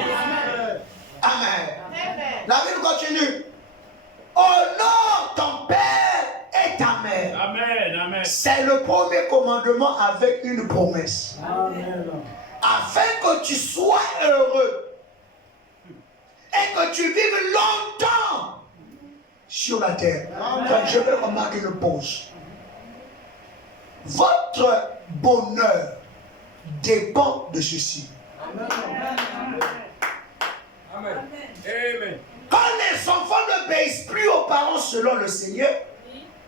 Amen. La Bible continue. Honore ton père et ta mère. Amen. Amen. C'est le premier commandement avec une promesse. Amen. Afin que tu sois heureux et que tu vives longtemps sur la terre. Donc, je vais remarquer une pause. Votre bonheur dépend de ceci. Amen. Amen. Quand les enfants n'obéissent plus aux parents selon le Seigneur,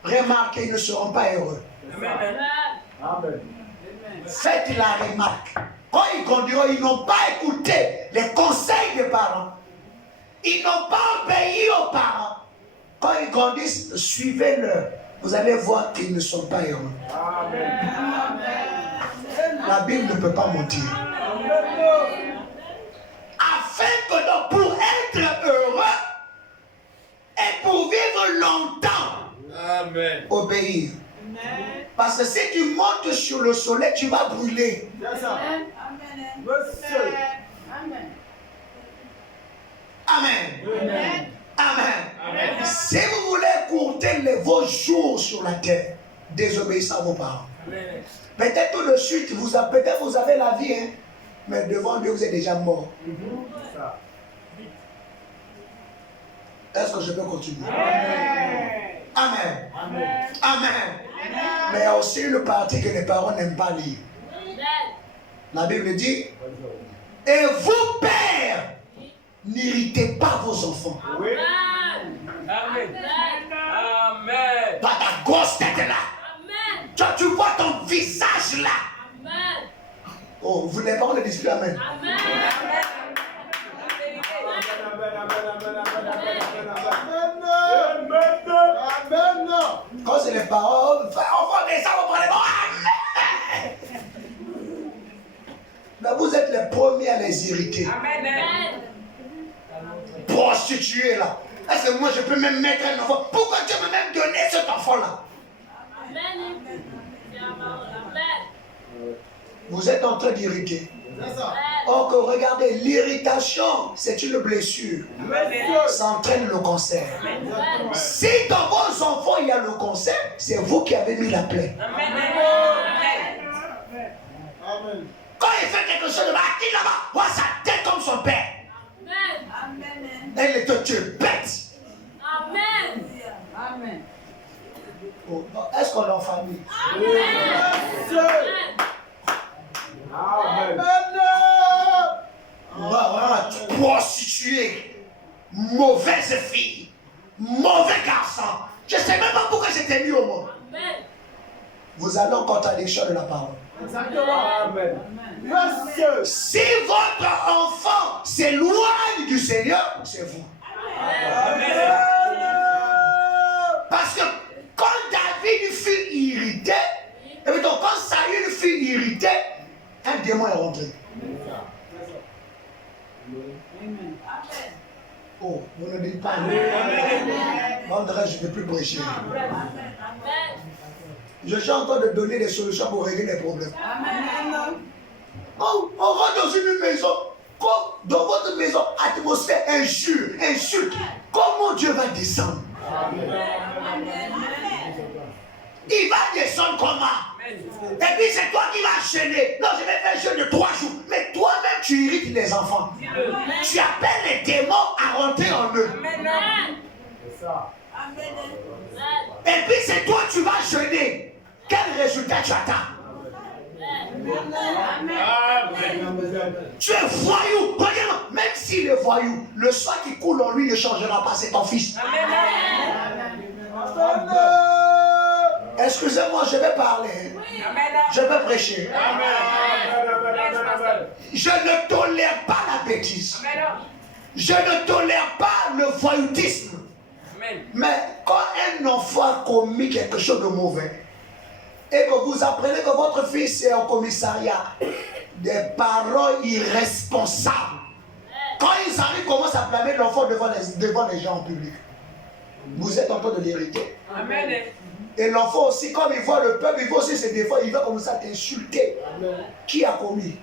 remarquez, ils ne seront pas heureux. Amen. Amen. Faites la remarque. Quand ils grandiront, ils n'ont pas écouté les conseils des parents. Ils n'ont pas obéi aux parents. Quand ils grandissent, suivez-le. Vous allez voir qu'ils ne sont pas heureux. Amen. La Bible ne peut pas mentir. Afin que donc, pour être heureux et pour vivre longtemps, Amen. obéir. Amen. Parce que si tu montes sur le soleil, tu vas brûler. C'est ça. Amen. Monsieur. Amen. Amen. Amen. Amen. Amen. Si vous voulez courter vos jours sur la terre, désobéissez à vos parents. Amen. Peut-être tout de suite, peut-être vous avez la vie, hein, mais devant Dieu, vous êtes déjà mort. C'est ça. Est-ce que je peux continuer? Amen. Amen. Amen. Amen. Mais il y a aussi une partie que les parents n'aiment pas lire. La Bible dit, et vous, pères, n'irritez pas vos enfants. Oui. Amen. Amen. Toi, ta grosse tête là. Toi, tu vois ton visage là. Oh, vous n'avez pas de discuter, amen. Amen. Quand c'est les parents, on fait ça, vous prenez bon. Amen. Mais vous êtes les premiers à les irriter. Amen. Prostituées là. Est-ce que moi je peux même mettre un enfant? Pourquoi Dieu m'a même donné cet enfant là? Vous êtes en train d'irriter. C'est ça. Or que regardez, l'irritation, c'est une blessure. Ça entraîne le cancer. Si dans vos enfants il y a le cancer, c'est vous qui avez mis la plaie. Amen. Quand il fait quelque chose de mal, il là-bas, voit sa tête comme son père. Amen. Elle est tu es bête. Amen. Oh, est-ce qu'on est en famille? Amen. Voilà, prostituée, mauvaise fille, mauvais garçon. Je ne sais même pas pourquoi j'étais mis au monde. Vous allez en contradiction de la parole. Exactement. Amen. Monsieur. Si votre enfant s'éloigne du Seigneur, c'est vous. Amen. Parce que quand David fut irrité, et puis donc quand Saül fut irrité, un démon est rentré. Amen. Oh, vous ne dites pas. André, je ne vais plus prêcher. Je suis en train de donner des solutions pour régler les problèmes. Amen. On va dans une maison, dans votre maison, atmosphère injure, insulte. Comment Dieu va descendre? Il va descendre comment? Et puis c'est toi qui vas jeûner. Non, je vais faire jeûne de 3 jours. Mais toi-même, tu irrites les enfants. Tu appelles les démons à rentrer en eux. C'est ça. Et puis c'est toi, tu vas jeûner. Quel résultat tu attends? Tu es voyou. Regarde, même s'il est voyou, le sang qui coule en lui ne changera pas, c'est ton fils. Excusez-moi, je vais parler. Je vais prêcher. Je ne tolère pas la bêtise. Je ne tolère pas le voyoutisme. Mais quand un enfant a commis quelque chose de mauvais, et que vous apprenez que votre fils est au commissariat, des parents irresponsables, quand ils arrivent, commencent à blâmer l'enfant devant les gens en public. Vous êtes en train de l'irriter. Et l'enfant aussi, comme il voit le peuple, il voit aussi ses défauts, il va commencer à t'insulter. Qui a commis?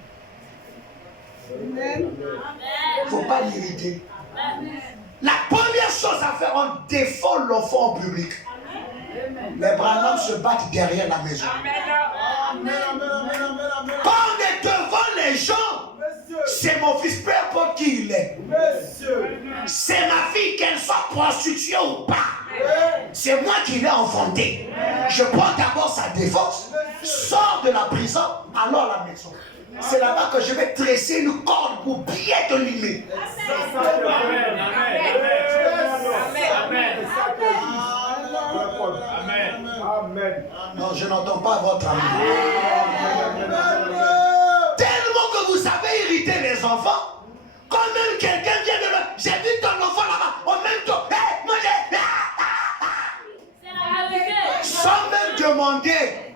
Il ne faut pas l'irriter. La première chose à faire, on défend l'enfant en public. Les Branham se battent derrière la maison. Quand on est devant les gens, c'est mon fils, peu importe qui il est. C'est ma fille, qu'elle soit prostituée ou pas. C'est moi qui l'ai enfantée. Je prends d'abord sa défense, sors de la prison, alors la maison. C'est là-bas que je vais tresser une corde pour bien te limer. Amen. Non, je n'entends pas votre amour. Tellement que vous savez irriter les enfants, quand même quelqu'un vient de là, j'ai vu ton enfant là-bas, en même temps, hey, moi j'ai... Sans même demander.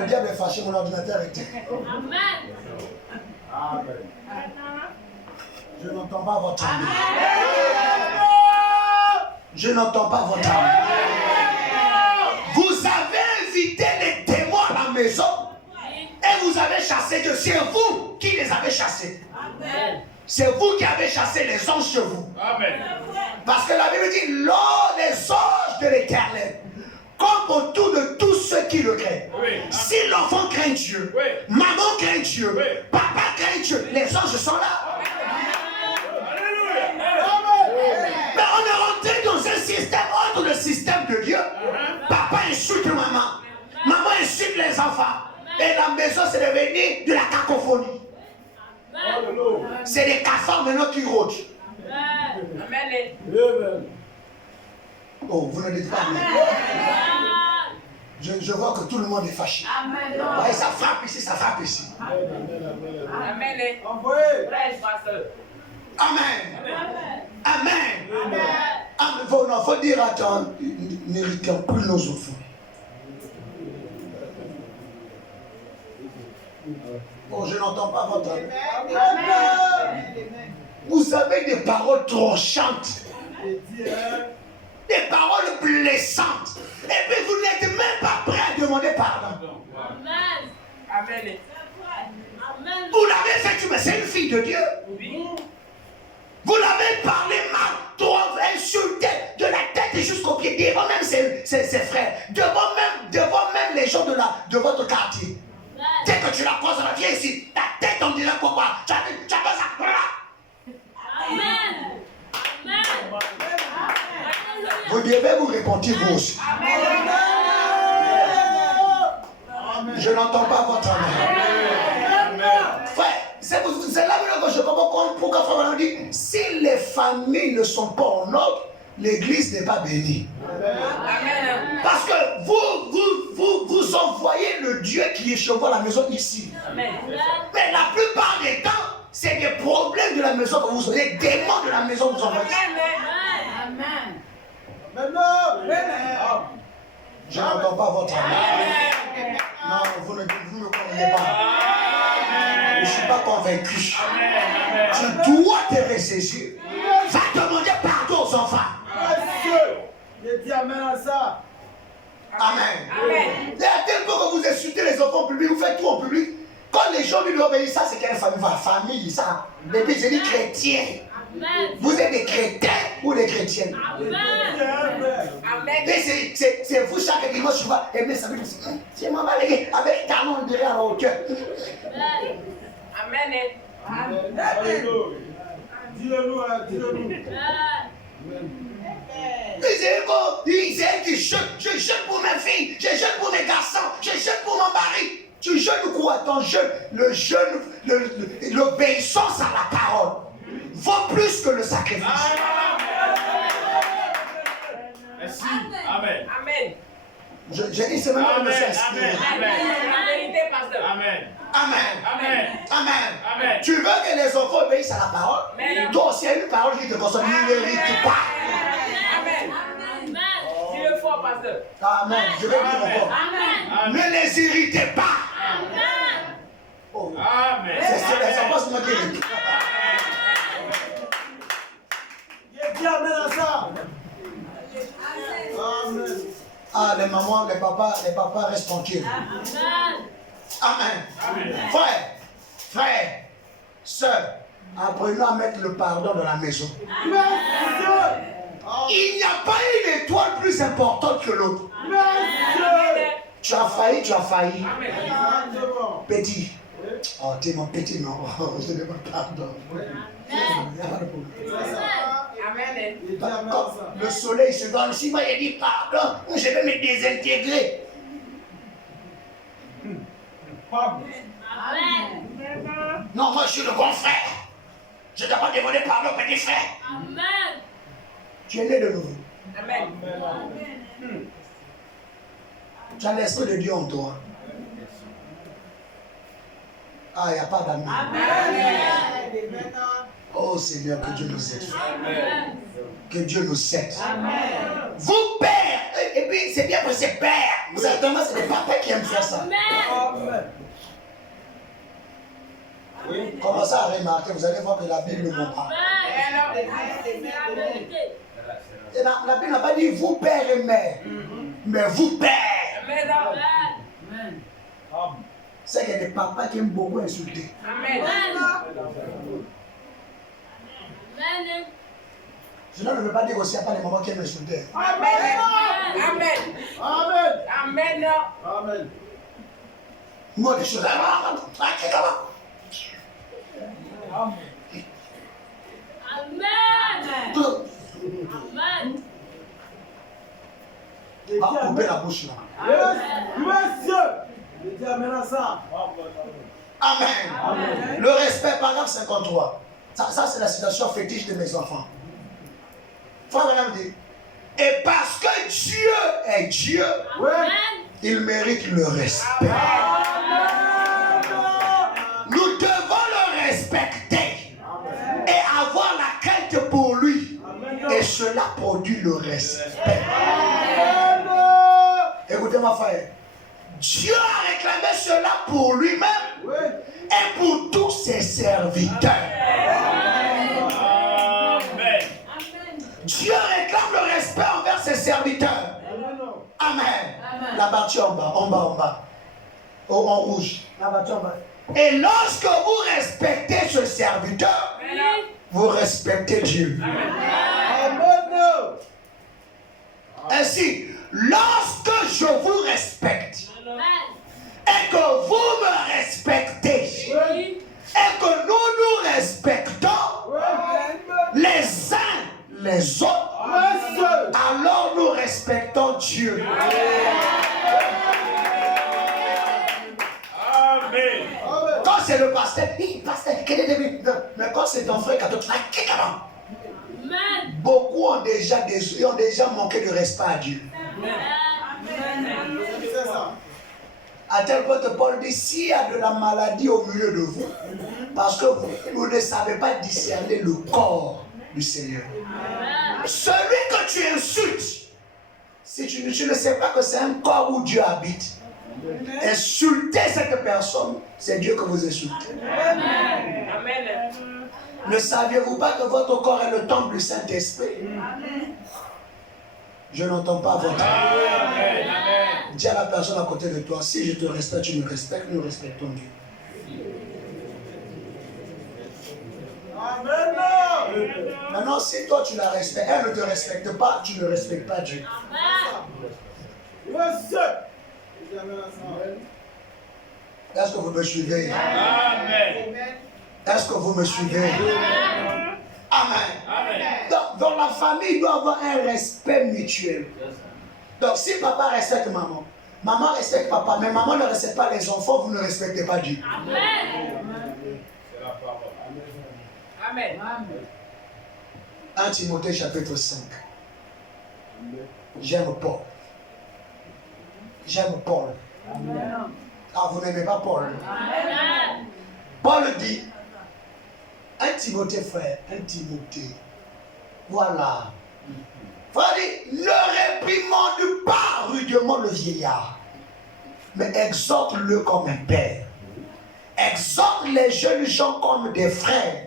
Le diable est fâché, mon ordinateur était. Amen. Je n'entends pas votre âme. Je n'entends pas votre âme. Vous avez invité les démons à la maison et vous avez chassé Dieu. C'est vous qui les avez chassés. C'est vous qui avez chassé les anges chez vous. Amen. Parce que la Bible dit, lors des anges de l'Éternel, comme autour de tous ceux qui le craignent. Oui. Si l'enfant craint Dieu, Oui. maman craint Dieu, Oui. papa craint Dieu, les anges sont là. Alléluia. Mais on est rentré dans un système autre le système de Dieu. Papa insulte maman, maman insulte les enfants. Et la maison c'est devenu de la cacophonie. C'est des cafards maintenant qui rôdent. Amen. Amen. Oh, vous ne dites pas amen. Je vois que tout le monde est fâché. Ouais, ça frappe ici, ça frappe ici. Amen. Envoyez. Prêche, pasteur. Amen. Amen. Amen. Faut dire attends, n'héritons plus nos enfants. Oh, je n'entends pas votre âme. Vous avez des paroles tranchantes, des paroles blessantes, et puis vous n'êtes même pas prêt à demander pardon. Amen. Vous l'avez fait, mais c'est une fille de Dieu. Vous l'avez parlé mal, trop insulté, de la tête jusqu'aux pieds, devant même ses frères, devant même les gens de votre quartier. Dès que tu la croises, elle vient ici, ta tête on dirait quoi, tu as pas ça. Amen. Vous devez vous repentir vous aussi. Je n'entends pas votre amen. Frère, c'est là que je comprends pourquoi Frère dit, si les familles ne sont pas en ordre, l'église n'est pas bénie. Amen. Parce que vous envoyez le Dieu qui est chez vous à la maison ici. Amen. Mais la plupart des temps, c'est des problèmes de la maison que vous avez, des démons de la maison que vous envoyez. Je n'entends pas votre amen. Non, vous ne me comprenez pas. Je ne suis pas convaincu. Tu dois te ressaisir. Va demander pardon aux enfants. Je dis amen à ça. Amen. Et à tel point que vous insultez les enfants en public, vous faites tout en public. Quand les gens lui obéissent, ça c'est quelle famille? Va famille, ça. Et puis j'ai dit chrétien. Vous êtes des crétins ou des chrétiennes? Et c'est vous chaque dimanche, tu vas aimer ça. C'est maman avec talon derrière la hauteur. Amen. Dis-le-nous, dis-le-nous. Il dit, je jeûne pour mes filles, je jeûne pour mes garçons, je jeûne pour mon mari. Tu jeûnes quoi? Ton jeûne, le jeûne, l'obéissance à la parole vaut plus que le sacrifice. Merci. Amen. Amen. J'ai dit, c'est maintenant que je me suis inspiré. La vérité, pasteur. Amen. Amen. Amen. Amen. Tu veux que les enfants obéissent à la parole? Amen. Toi aussi, il y a une parole qui te concerne. Ne l'hérite pas. Amen. Dis-le fort, pasteur. Amen. Je vais dire encore. Amen. Ne les irritez pas. Amen. Oh. Amen. C'est les enfants qui m'ont dit. Je dis amen à ça. Amen. Ah, les mamans, les papas restent tranquilles. Amen. Frère, sœur, apprenons à mettre le pardon dans la maison. Il n'y a pas une étoile plus importante que l'autre. Tu as failli. Petit. Oh, tu es mon petit, non. Je ne demande pardon. Amen. Quand le soleil se donne, si moi il dit pardon, je vais me désintégrer. Non, moi je suis le grand frère. Je ne dois pas demander pardon, petit frère. Amen. Tu es né de nouveau. Amen. Tu as l'esprit de Dieu en toi. Ah, il n'y a pas d'amour. Oh Seigneur, que Dieu nous aide. Que Dieu nous aide. Vous, père, et puis c'est bien que c'est père. Vous avez tendance, c'est les papas qui aiment faire ça. Amen. Commencez à remarquer, vous allez voir que la Bible ne ment pas. Et la Bible n'a pas dit vous père et mère, mais vous père. C'est qu'il y a des papas qui aiment beaucoup insulter. Sinon, ne veut pas dire aussi qu'il n'y a pas les mamans qui aiment insulter. Amen. Moi, des choses. Il Ah, coupez la bouche là. Monsieur. Il dit amen à ça. Amen. Le respect, paragraphe 53. Ça c'est la situation fétiche de mes enfants. Frère Madame dit, et parce que Dieu est Dieu, il mérite le respect. Nous devons le respecter et avoir la crainte pour lui. Et cela produit le respect. Écoutez ma frère. Dieu a réclamé cela pour lui-même et pour tous ses serviteurs. Dieu réclame le respect envers ses serviteurs. Amen. La partie en bas. En rouge. La partie en bas. Et lorsque vous respectez ce serviteur, vous respectez Dieu. Ainsi, lorsque je vous respecte et que vous me respectez et que nous nous respectons les uns les autres, alors nous respectons Dieu. Quand c'est le pasteur, mais quand c'est ton frère, beaucoup ont déjà manqué de respect à Dieu. À tel point que Paul dit, s'il y a de la maladie au milieu de vous, parce que vous ne savez pas discerner le corps du Seigneur. Celui que tu insultes, si tu ne sais pas que c'est un corps où Dieu habite, insulter cette personne, c'est Dieu que vous insultez. Amen. Ne saviez-vous pas que votre corps est le temple du Saint-Esprit? Je n'entends pas votre âme. Dis à la personne à côté de toi, si je te respecte, tu me respectes, nous respectons Dieu. Maintenant, si toi tu la respectes, elle ne te respecte pas, tu ne respectes pas Dieu. Est-ce que vous me suivez? Est-ce que vous me suivez? Amen. Donc, dans la famille, il doit y avoir un respect mutuel. Donc, si papa respecte maman, maman respecte papa, mais maman ne respecte pas les enfants, vous ne respectez pas Dieu. Amen. 1 Timothée chapitre 5. J'aime Paul. J'aime Paul. Ah, vous n'aimez pas Paul? Paul dit, 1 Timothée, frère, 1 Timothée. Voilà. Frère dit, ne réprimande pas rudement le vieillard, mais exhorte-le comme un père. Exhorte les jeunes gens comme des frères.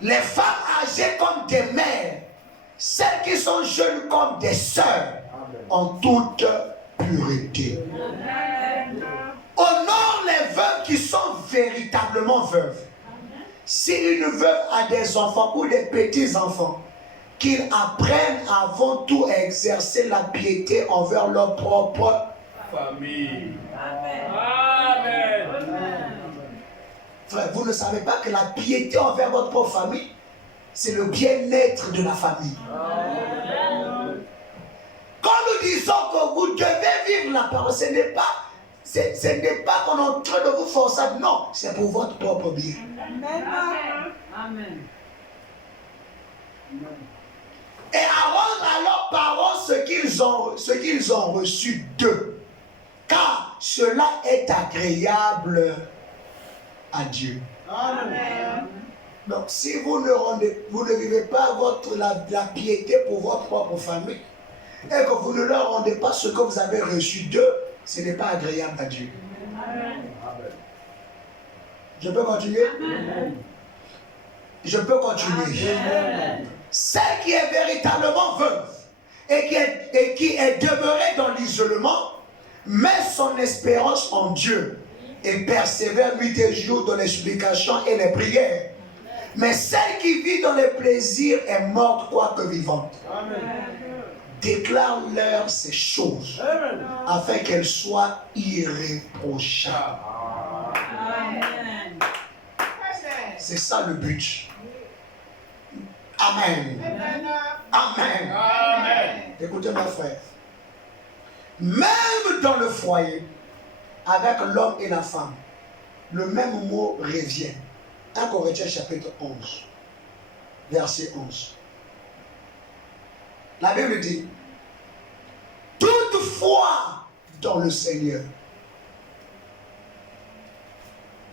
Les femmes âgées comme des mères. Celles qui sont jeunes comme des sœurs. En toute pureté. Honore les veuves qui sont véritablement veuves. Si une veuve a des enfants ou des petits-enfants, qu'ils apprennent avant tout à exercer la piété envers leur propre famille. Amen. Frère, vous ne savez pas que la piété envers votre propre famille, c'est le bien-être de la famille. Quand nous disons que vous devez vivre la parole, ce n'est pas qu'on est en train de vous forcer. Non, c'est pour votre propre bien. Amen. Et à rendre à leurs parents ce qu'ils ont reçu d'eux. Car cela est agréable à Dieu. Amen. Donc si vous ne vivez pas la piété pour votre propre famille, et que vous ne leur rendez pas ce que vous avez reçu d'eux, ce n'est pas agréable à Dieu. Je peux continuer? Je peux continuer. Celle qui est véritablement veuve et qui est demeurée dans l'isolement met son espérance en Dieu et persévère nuit et jour dans les supplications et les prières. Mais celle qui vit dans les plaisirs est morte quoique vivante. Déclare-leur ces choses afin qu'elles soient irréprochables. C'est ça le but. Amen. Amen. Amen. Écoutez mes frères. Même dans le foyer, avec l'homme et la femme, le même mot revient. 1 Corinthiens chapitre 11, verset 11. La Bible dit, toutefois dans le Seigneur,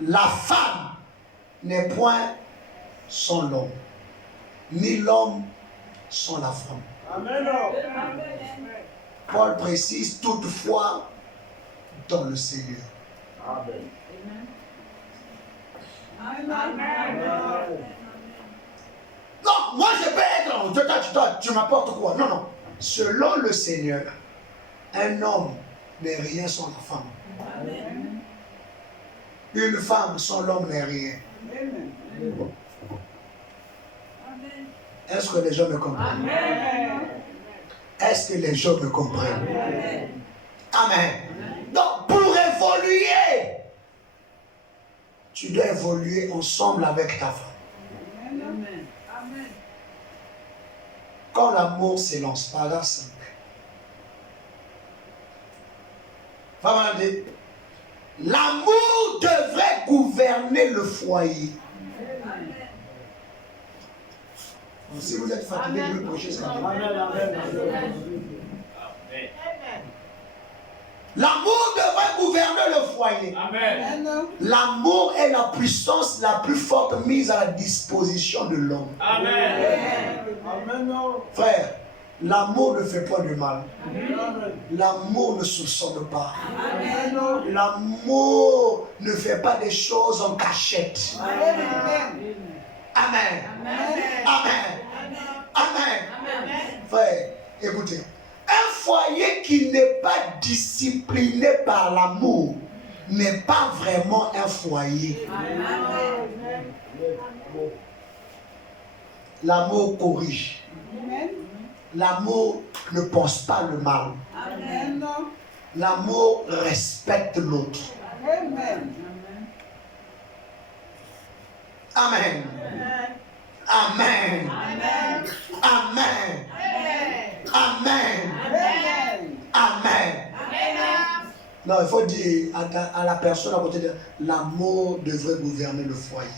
la femme n'est point sans l'homme, ni l'homme sans la femme. Amen. Paul précise toutefois dans le Seigneur. Amen. Non, moi je peux être, toi, tu m'apportes quoi? Non, non. Selon le Seigneur, un homme n'est rien sans la femme. Amen. Une femme sans l'homme n'est rien. Est-ce que les gens me comprennent? Est-ce que les gens me comprennent? Amen. Donc, pour évoluer, tu dois évoluer ensemble avec ta femme. Quand l'amour s'élance, paragraphe 5. Femme dit, l'amour devrait gouverner le foyer. Donc, si vous êtes fatigué, je vais prêcher ce matin. L'amour devrait gouverner le foyer. Amen. L'amour est la puissance la plus forte mise à la disposition de l'homme. Amen. Frère, l'amour ne fait pas du mal. L'amour ne soupçonne pas. L'amour ne fait pas des choses en cachette. Amen. Amen. Amen. Frère, écoutez. Un foyer qui n'est pas discipliné par l'amour n'est pas vraiment un foyer. L'amour corrige. L'amour ne pense pas le mal. L'amour respecte l'autre. Amen. Amen. Amen. Amen. Amen. Non, il faut dire à la personne à côté de l'amour devrait gouverner le foyer.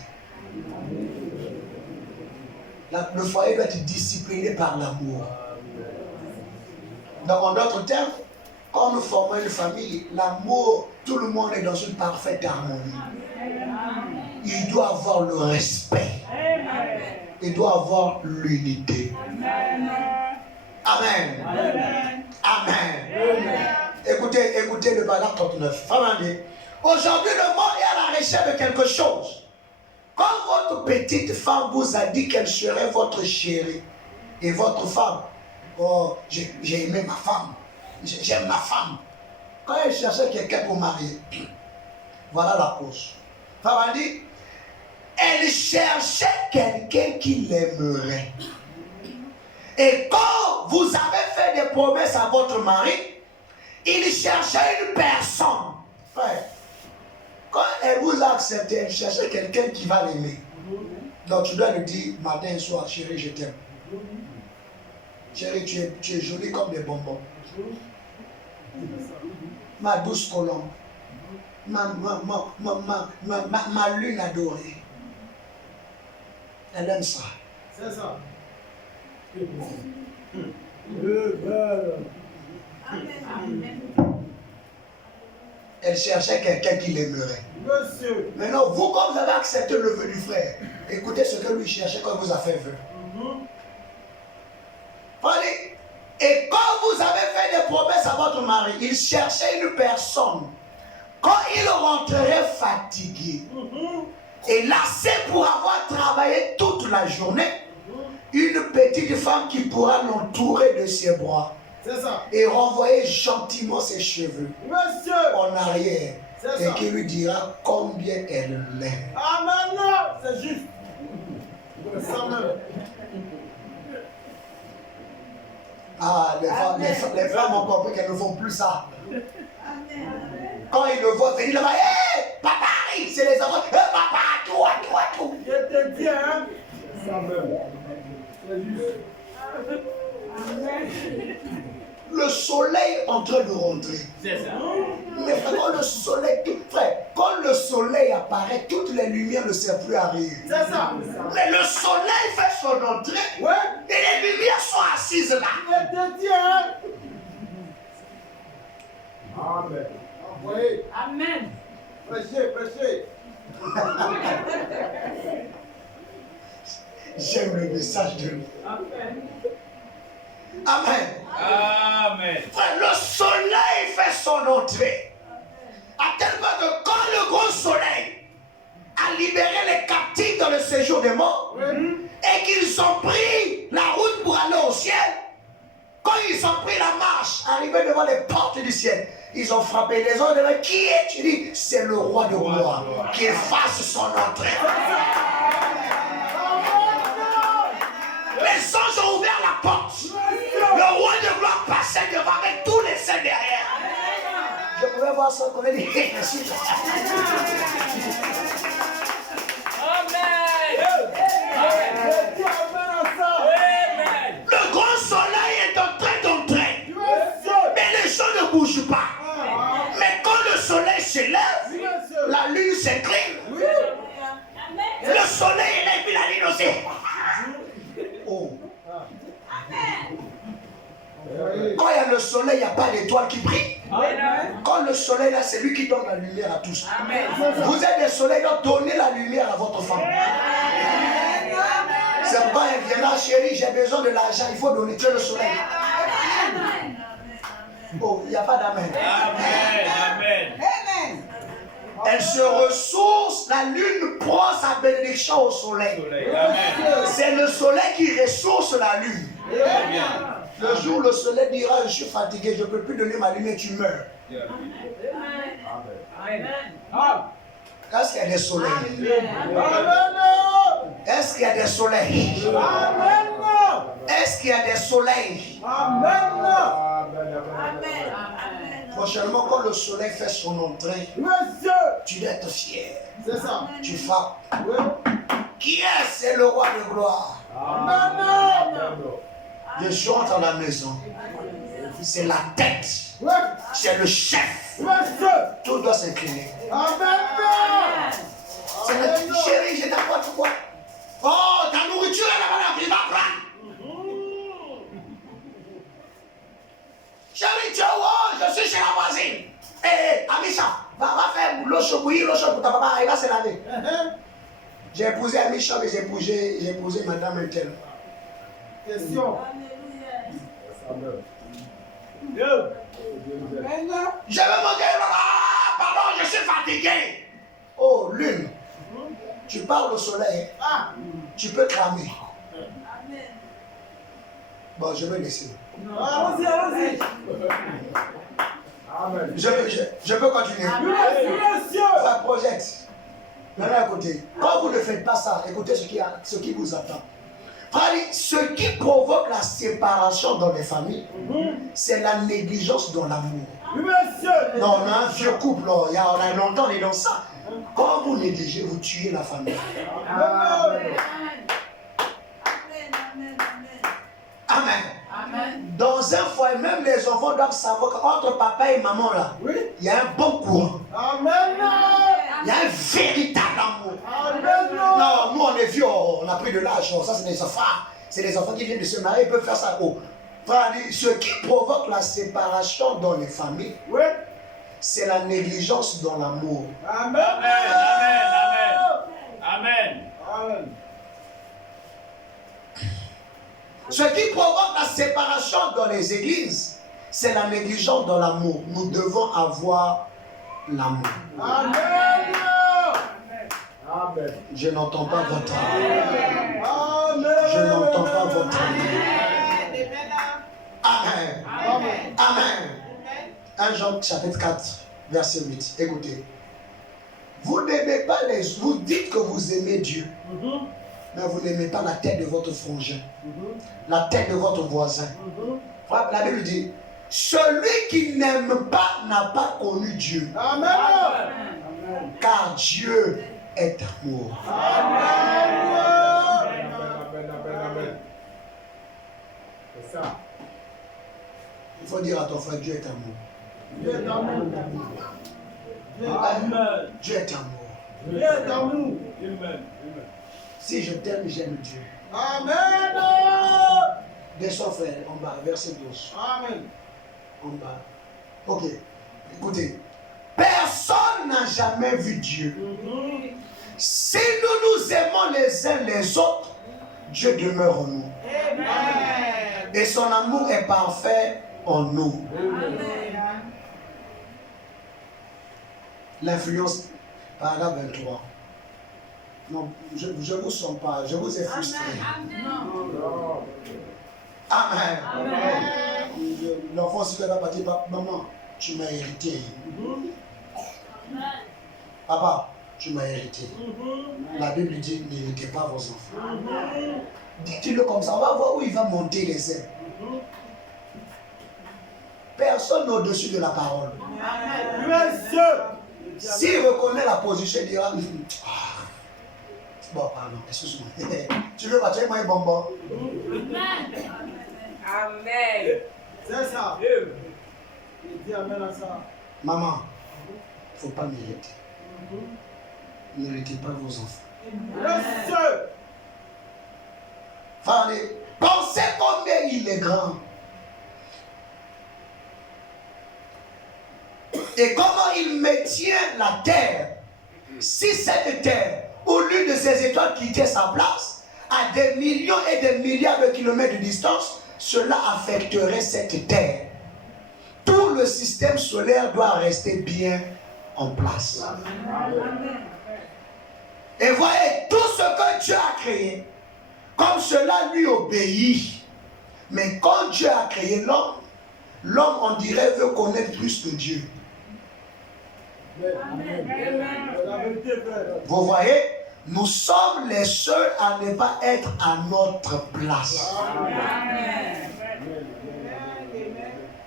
Le foyer doit être discipliné par l'amour. Donc, en d'autres termes, quand nous formons une famille, l'amour, tout le monde est dans une parfaite harmonie. Il doit avoir le respect. Il doit avoir l'unité. Amen. Amen. Écoutez le paragraphe 39. Aujourd'hui, le monde est à la recherche de quelque chose. Quand votre petite femme vous a dit qu'elle serait votre chérie, et votre femme, oh, j'ai aimé ma femme, j'aime ma femme. Quand elle cherchait quelqu'un pour marier, voilà la cause. Femme dit, elle cherchait quelqu'un qui l'aimerait. Et quand vous avez fait des promesses à votre mari, il cherchait une personne. Frère, quand elle vous a accepté, elle cherchait quelqu'un qui va l'aimer. Donc tu dois lui dire matin et soir, chérie, je t'aime. Chérie, tu es jolie comme des bonbons. Ma douce colombe. Ma lune adorée. Elle aime ça. C'est ça. Elle cherchait quelqu'un qui l'aimerait. Monsieur. Maintenant, vous, comme vous avez accepté le vœu du frère, écoutez ce que lui cherchait quand il vous a fait vœu. Allez. Et quand vous avez fait des promesses à votre mari, il cherchait une personne. Quand il rentrerait fatigué, Et là, c'est pour avoir travaillé toute la journée, une petite femme qui pourra l'entourer de ses bras C'est ça. et renvoyer gentiment ses cheveux Monsieur. en arrière C'est et ça. qui lui dira combien elle l'aime. Amen. C'est juste. Ça même. Ah, les femmes ont compris qu'elles ne font plus ça. Quand ils le voient venir là-bas, hé, papa arrive, c'est les enfants, hé, papa, tout. Je te dis, hein. Ça même. C'est juste. Le soleil est en train de rentrer. C'est ça. Mais quand le soleil, quand le soleil apparaît, toutes les lumières ne servent plus à rien. C'est ça. Mais le soleil fait son entrée Ouais. et les lumières sont assises là. Je te dis, hein. Amen. Envoyez. Amen. Prêchez. J'aime le message de lui. Amen. Amen. Amen. Frère, le soleil fait son entrée. À tel point que quand le grand soleil a libéré les captifs dans le séjour des morts et qu'ils ont pris la route pour aller au ciel, quand ils ont pris la marche, arrivés devant les portes du ciel, ils ont frappé les autres. Qui est-tu? Dit, c'est le roi de gloire. Qu'il fasse son entrée. Les anges ont ouvert la porte. Le roi de gloire passait devant avec tous les saints derrière. Je pouvais voir ça qu'on a dit. Le grand soleil est en train d'entrer. Mais les gens ne bougent pas. Mais quand le soleil s'élève, la lune s'incline. Le soleil est là et puis la lune aussi. Oh. Quand il y a le soleil, il n'y a pas d'étoile qui brille. Quand le soleil là, c'est lui qui donne la lumière à tous. Vous êtes des soleils, donc donnez la lumière à votre femme. C'est pourquoi elle vient là, chérie, j'ai besoin de l'argent, il faut donner, tu es le soleil. Oh, il n'y a pas d'amen. Amen. Elle se ressource, la lune prend sa bénédiction au soleil. Amen. C'est le soleil qui ressource la lune. Très bien. Le jour où le soleil dira, je suis fatigué, je ne peux plus donner ma lumière, tu meurs. Est-ce qu'il y a des soleils? Est-ce qu'il y a des soleils? Est-ce qu'il y a des soleils? Prochainement, quand le soleil fait son entrée, tu dois être fier. C'est ça. Tu frappes. Qui est? C'est le roi de gloire. Je suis dans la maison. C'est la tête. C'est le chef. Tout doit s'incliner. C'est le chéri, je t'apporte quoi? Oh, ta nourriture est là-bas, il va prendre. Chéri, tu es où? Je suis chez la voisine. Hé, Amisha, va faire l'eau chaude, bouillir l'eau chaude pour ta papa, il va se laver. J'ai épousé Amisha, mais j'ai épousé madame Intel. Question. Je vais monter, pardon, je suis fatigué. Oh, lune, tu parles au soleil, tu peux cramer. Bon, je vais laisser. Allons-y. Je peux continuer. Ça projette. Maintenant, à côté. Quand vous ne faites pas ça, écoutez ce qui vous attend. Ce qui provoque la séparation dans les familles, c'est la négligence dans l'amour. Non, on a un vieux couple, on a longtemps, on est dans ça. Quand vous négligez, vous tuez la famille. Amen. Dans un foyer, même les enfants doivent savoir qu'entre papa et maman, là, il y a un bon courant. Il y a un véritable amour. Non, nous on est vieux, on a pris de l'âge. Ça, c'est des enfants. C'est des enfants qui viennent de se marier, ils peuvent faire ça. Ce qui provoque la séparation dans les familles, c'est la négligence dans l'amour. Amen. Ce qui provoque la séparation dans les églises, c'est la négligence dans l'amour. Nous devons avoir l'amour. Amen. Je n'entends pas votre âme. Amen. Je n'entends pas votre âme. Amen. Amen. Amen. 1 Jean chapitre 4, verset 8. Écoutez. Vous n'aimez pas vous dites que vous aimez Dieu, mais vous n'aimez pas la tête de votre frangin, la tête de votre voisin. La Bible dit, celui qui n'aime pas n'a pas connu Dieu. Amen. Car Dieu est amour. Amen. Amen. C'est ça. Il faut dire à ton frère, Dieu est amour. Dieu est amour. Amen. Dieu est amour. Dieu est amour. Amen. Si je t'aime, j'aime Dieu. Amen. Descends frère, en bas, verset 12. Amen. En bas. Ok. Écoutez. Personne n'a jamais vu Dieu. Si nous nous aimons les uns les autres, Dieu demeure en nous. Amen. Et son amour est parfait en nous. L'influence, paragraphe 23. Non, je ne vous sens pas, je vous ai frustré. Amen. L'enfant aussi va partir, maman, tu m'as hérité. Papa, tu m'as hérité. La Bible dit, n'héritez pas vos enfants. Dites-le comme ça, on va voir où il va monter les ailes. Personne n'est au-dessus de la parole. S'il reconnaît la position, il dira, bon, pardon, excuse-moi. Tu veux partir, moi, un bonbon. Amen. C'est ça. Il dit amen à ça. Maman, il ne faut pas mériter. N'héritez pas vos enfants. Yes. Pensez combien il est grand. Et comment il maintient la terre. Si cette terre, au lieu de ces étoiles quitter sa place, à des millions et des milliards de kilomètres de distance, cela affecterait cette terre. Tout le système solaire doit rester bien en place. Et voyez, tout ce que Dieu a créé, comme cela lui obéit. Mais quand Dieu a créé l'homme, l'homme, on dirait, veut connaître plus de Dieu. Vous voyez, nous sommes les seuls à ne pas être à notre place.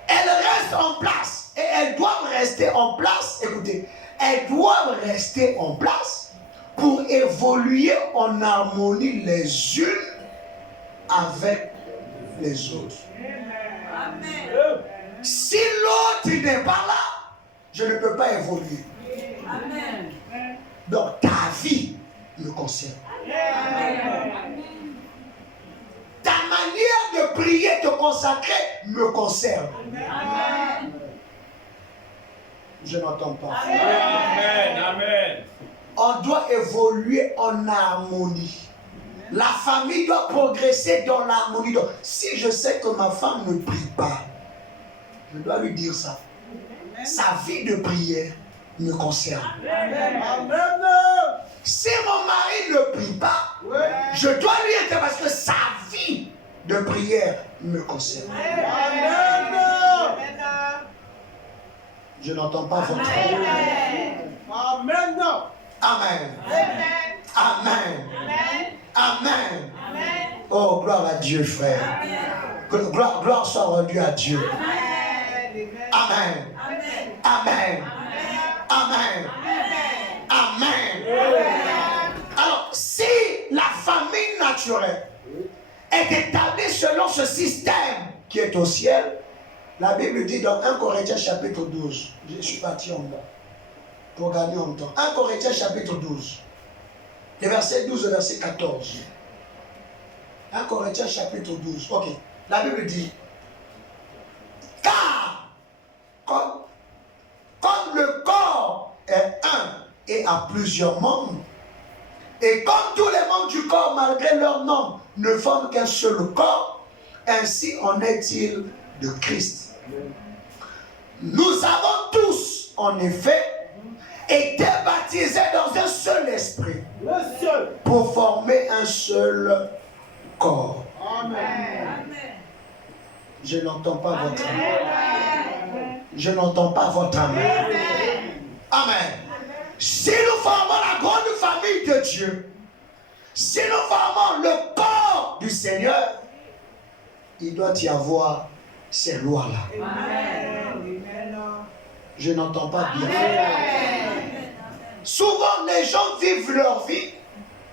Elles restent en place et elles doivent rester en place. Écoutez, elles doivent rester en place pour évoluer en harmonie les unes avec les autres. Si l'autre n'est pas là, je ne peux pas évoluer. Amen. Donc ta vie me concerne. Ta manière de prier, de consacrer me concerne. Je n'entends pas. Amen. Amen. On doit évoluer en harmonie. La famille doit progresser dans l'harmonie. Donc, si je sais que ma femme ne prie pas, je dois lui dire ça. Sa vie de prière me concerne. Amen. Si mon mari ne prie pas, je dois lui dire parce que sa vie de prière me concerne. Amen. Je n'entends pas votre Amen. Amen. Amen. Amen. Oh, gloire à Dieu, frère. Gloire soit rendue à Dieu. Amen. Amen. Amen. Amen. Alors, si la famille naturelle est établie selon ce système qui est au ciel, la Bible dit dans 1 Corinthiens chapitre 12, je suis parti en bas pour gagner en temps. 1 Corinthiens chapitre 12, le verset 12 au verset 14. 1 Corinthiens chapitre 12, ok. La Bible dit, car comme le corps est un et a plusieurs membres, et comme tous les membres du corps, malgré leur nombre, ne forment qu'un seul corps, ainsi en est-il de Christ. Nous avons tous, en effet, été baptisés dans un seul esprit. Monsieur. pour former un seul corps. Amen. Je n'entends pas votre amen. Je n'entends pas votre amen. Amen. Si nous formons la grande famille de Dieu, si nous formons le corps du Seigneur, il doit y avoir ces lois-là. Je n'entends pas bien. Souvent, les gens vivent leur vie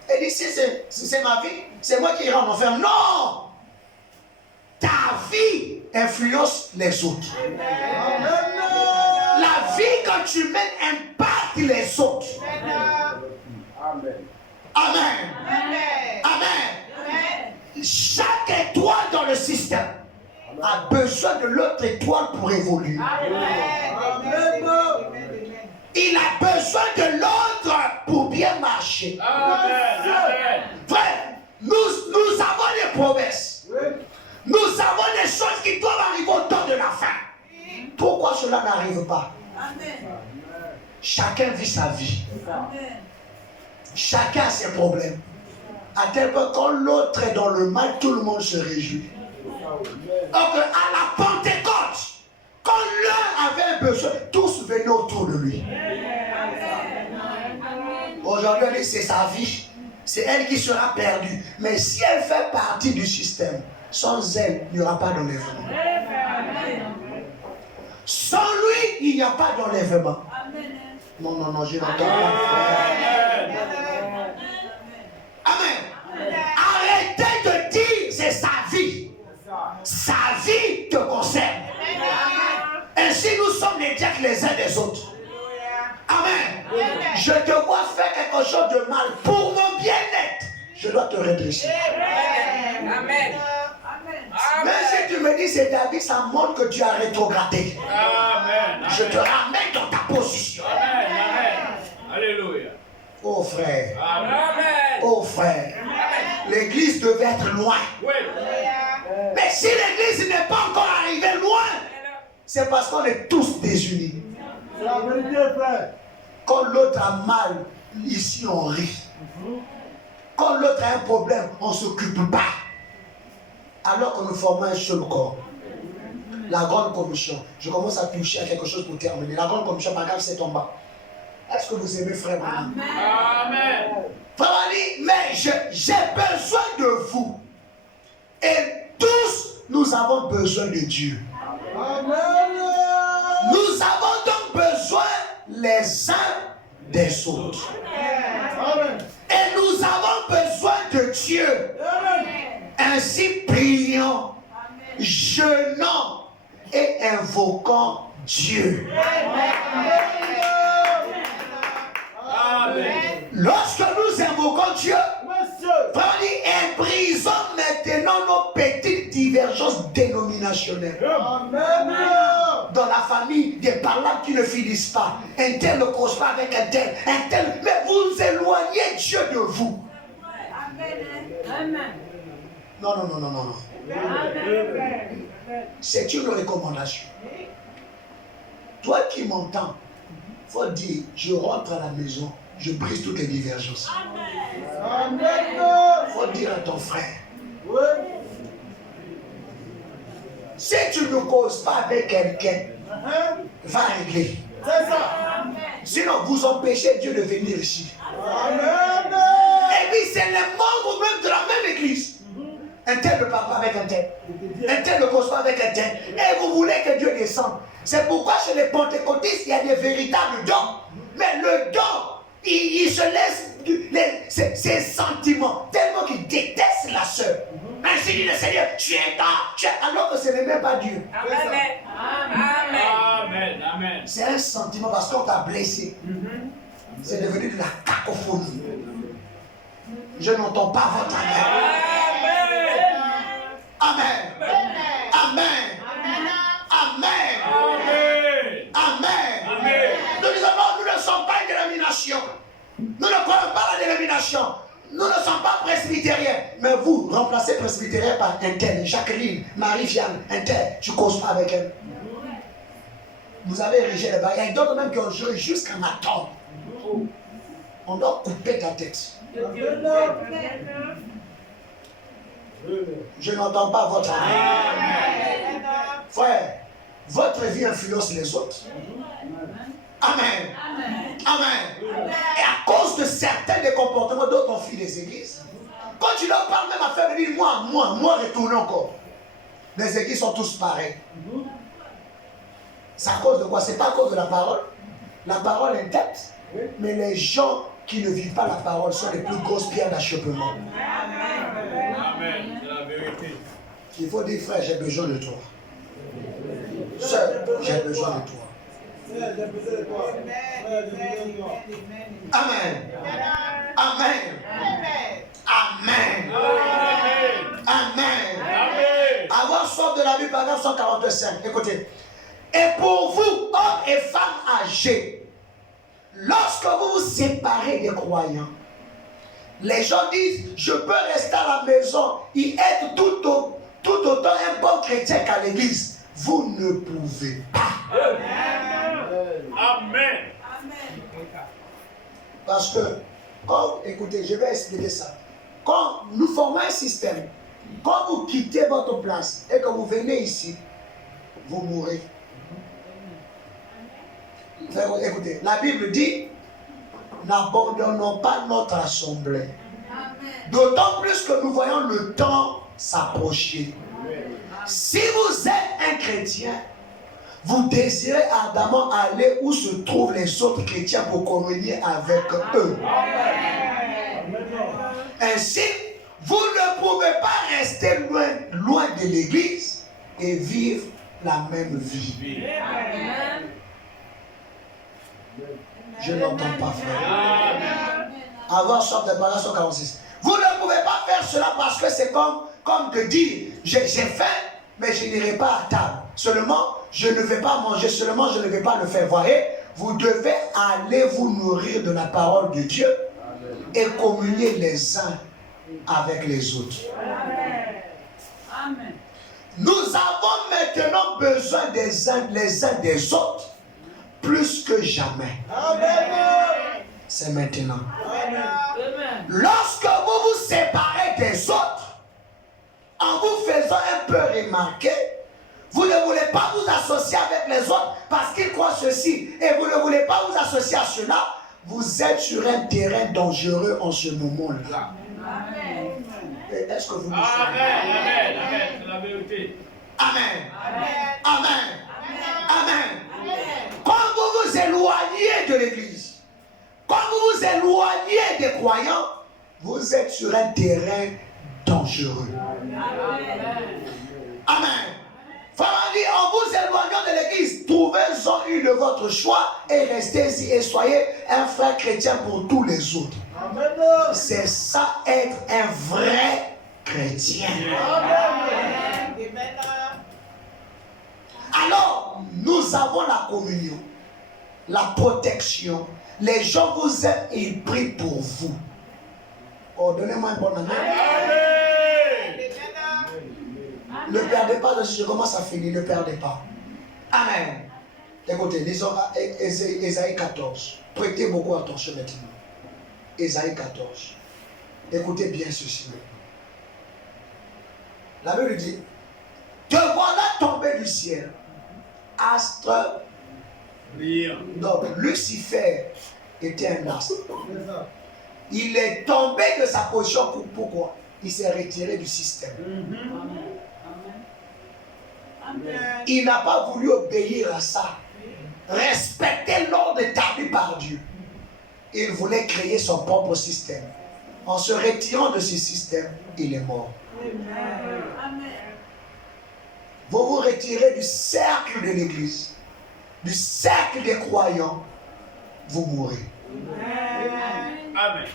et disent, c'est ma vie, c'est moi qui irai en enfer. Non! Ta vie influence les autres. La vie que tu mènes impacte les autres. Amen. Amen. Amen. Chaque étoile dans le système a besoin de l'autre étoile pour évoluer. Il a besoin de l'autre pour bien marcher. Frère, nous avons des promesses. Nous avons des choses qui doivent arriver au temps de la fin. Pourquoi cela n'arrive pas? Chacun vit sa vie. Chacun a ses problèmes. À tel point quand l'autre est dans le mal, tout le monde se réjouit. Donc à la Pentecôte, quand l'un avait un besoin, tous venaient autour de lui. Aujourd'hui, on dit c'est sa vie. C'est elle qui sera perdue. Mais si elle fait partie du système, sans elle, il n'y aura pas d'enlèvement. Sans lui, il n'y a pas d'enlèvement. Non, je n'entends pas. Amen. Arrêtez de dire c'est sa vie. Sa vie te concerne. Ainsi nous sommes les diacres les uns des autres. Amen. Je te vois faire quelque chose de mal pour mon bien-être. Je dois te redresser. Amen. Même si tu me dis c'est ta vie, ça montre que tu as rétrogradé. Amen. Je te ramène dans ta position. Amen. Amen. Alléluia. Oh frère. Amen. Oh frère. L'église devait être loin. Oui. Mais si l'église n'est pas encore arrivée loin, c'est parce qu'on est tous désunis. C'est la vérité, frère. Quand l'autre a mal, ici on rit. Quand l'autre a un problème, on ne s'occupe pas. Alors que nous formons un seul corps. La grande commission. Je commence à toucher à quelque chose pour terminer. La grande commission, par exemple, c'est en bas. Est-ce que vous aimez frère Mani? Amen. Frère Mani, mais j'ai besoin de vous. Et tous, nous avons besoin de Dieu. Amen. Nous avons donc besoin les uns des autres. Amen. Et nous avons besoin de Dieu. Amen. Ainsi prions, jeûnons et invoquons Dieu. Amen. Lorsque nous invoquons Dieu, Monsieur. frère, imprisons maintenant nos petites divergences dénominationnelles. Amen. Dans la famille, des paroles qui ne finissent pas. Un tel ne cause pas avec un tel. Mais vous éloignez Dieu de vous. Amen. Non. C'est une recommandation. Toi qui m'entends, il faut dire, je rentre à la maison, je brise toutes les divergences. Amen. Il faut dire à ton frère, Oui. si tu ne causes pas avec quelqu'un, va régler. C'est ça. Sinon, vous empêchez Dieu de venir ici. Amen. Et puis, c'est les membres même de la même église. Un tel ne parle pas avec un tel. Un tel ne cause pas avec un tel. Et vous voulez que Dieu descende. C'est pourquoi chez les pentecôtistes, il y a des véritables dons. Mais le don, il se laisse ses sentiments tellement qu'il déteste la sœur. Ainsi dit le Seigneur, tu es là, alors que ce n'est même pas Dieu. Amen. C'est un sentiment parce qu'on t'a blessé. C'est devenu de la cacophonie. Je n'entends pas votre amen. Amen. Nous disons non, nous ne sommes pas une dénomination. Nous ne croyons pas la dénomination. Nous ne sommes pas presbytériens. Mais vous, remplacez presbytérien par un tel, Jacqueline, Marie-Fiane, un tel. Tu ne causes pas avec elle. Vous avez érigé les barrières. Il y a d'autres même qui ont juré jusqu'à ma tombe. On doit couper ta tête. Je n'entends pas votre amen. Frère, votre vie influence les autres. Amen. Amen. Et à cause de certains des comportements d'autres ont fui les églises, quand tu leur parles même à faire dire moi, retournez encore. Les églises sont tous pareils. C'est à cause de quoi? C'est pas à cause de la parole. La parole est tête, mais les gens qui ne vivent pas la parole sont les plus grosses pierres d'achoppement. Amen. C'est la vérité. Il faut dire, frère, j'ai besoin de toi. Sœur, j'ai besoin de toi. Amen. Amen. Amen. Amen. Avoir soif de la vie, paragraphe 145. Écoutez. Et pour vous, hommes et femmes âgés, lorsque vous vous séparez des croyants, les gens disent, je peux rester à la maison et être tout autant un bon chrétien qu'à l'église. Vous ne pouvez pas. Amen. Parce que, écoutez, je vais expliquer ça. Quand nous formons un système, quand vous quittez votre place et que vous venez ici, vous mourrez. Écoutez, la Bible dit, n'abandonnons pas notre assemblée. D'autant plus que nous voyons le temps s'approcher. Si vous êtes un chrétien, vous désirez ardemment aller où se trouvent les autres chrétiens pour communier avec eux. Ainsi, vous ne pouvez pas rester loin de l'église et vivre la même vie. Je n'entends pas, frère. Avoir soif de parole 146. Vous ne pouvez pas faire cela parce que c'est comme de dire, j'ai faim, mais je n'irai pas à table. Seulement, je ne vais pas manger, seulement je ne vais pas le faire. Voyez, vous devez aller vous nourrir de la parole de Dieu et communier les uns avec les autres. Amen. Nous avons maintenant besoin les uns des autres plus que jamais. C'est maintenant. Lorsque vous vous séparez des autres, en vous faisant un peu remarquer, vous ne voulez pas vous associer avec les autres parce qu'ils croient ceci et vous ne voulez pas vous associer à cela, vous êtes sur un terrain dangereux en ce moment-là. Est-ce que vous me suivez? Amen. C'est la vérité. Amen. Amen. Amen. Quand vous vous éloignez de l'église, quand vous vous éloignez des croyants, vous êtes sur un terrain dangereux. Amen. Frère dit, en vous éloignant de l'église, trouvez-en une de votre choix et restez-y et soyez un frère chrétien pour tous les autres. C'est ça être un vrai chrétien. Alors, nous avons la communion, la protection. Les gens vous aiment et ils prient pour vous. Oh, donnez-moi un bon amen. Ne perdez pas de ce que je commence à finir, ne perdez pas. Amen. Écoutez, lisons Ésaïe 14. Prêtez beaucoup attention maintenant. Ésaïe 14. Écoutez bien ceci maintenant. La Bible dit, te voilà tombé du ciel, astre. Donc, Lucifer était un astre. Il est tombé de sa position. Pourquoi? Il s'est retiré du système. Il n'a pas voulu obéir à ça. Respecter l'ordre établi par Dieu. Il voulait créer son propre système. En se retirant de ce système, il est mort. Vous vous retirez du cercle de l'église, du cercle des croyants, vous mourrez. Amen.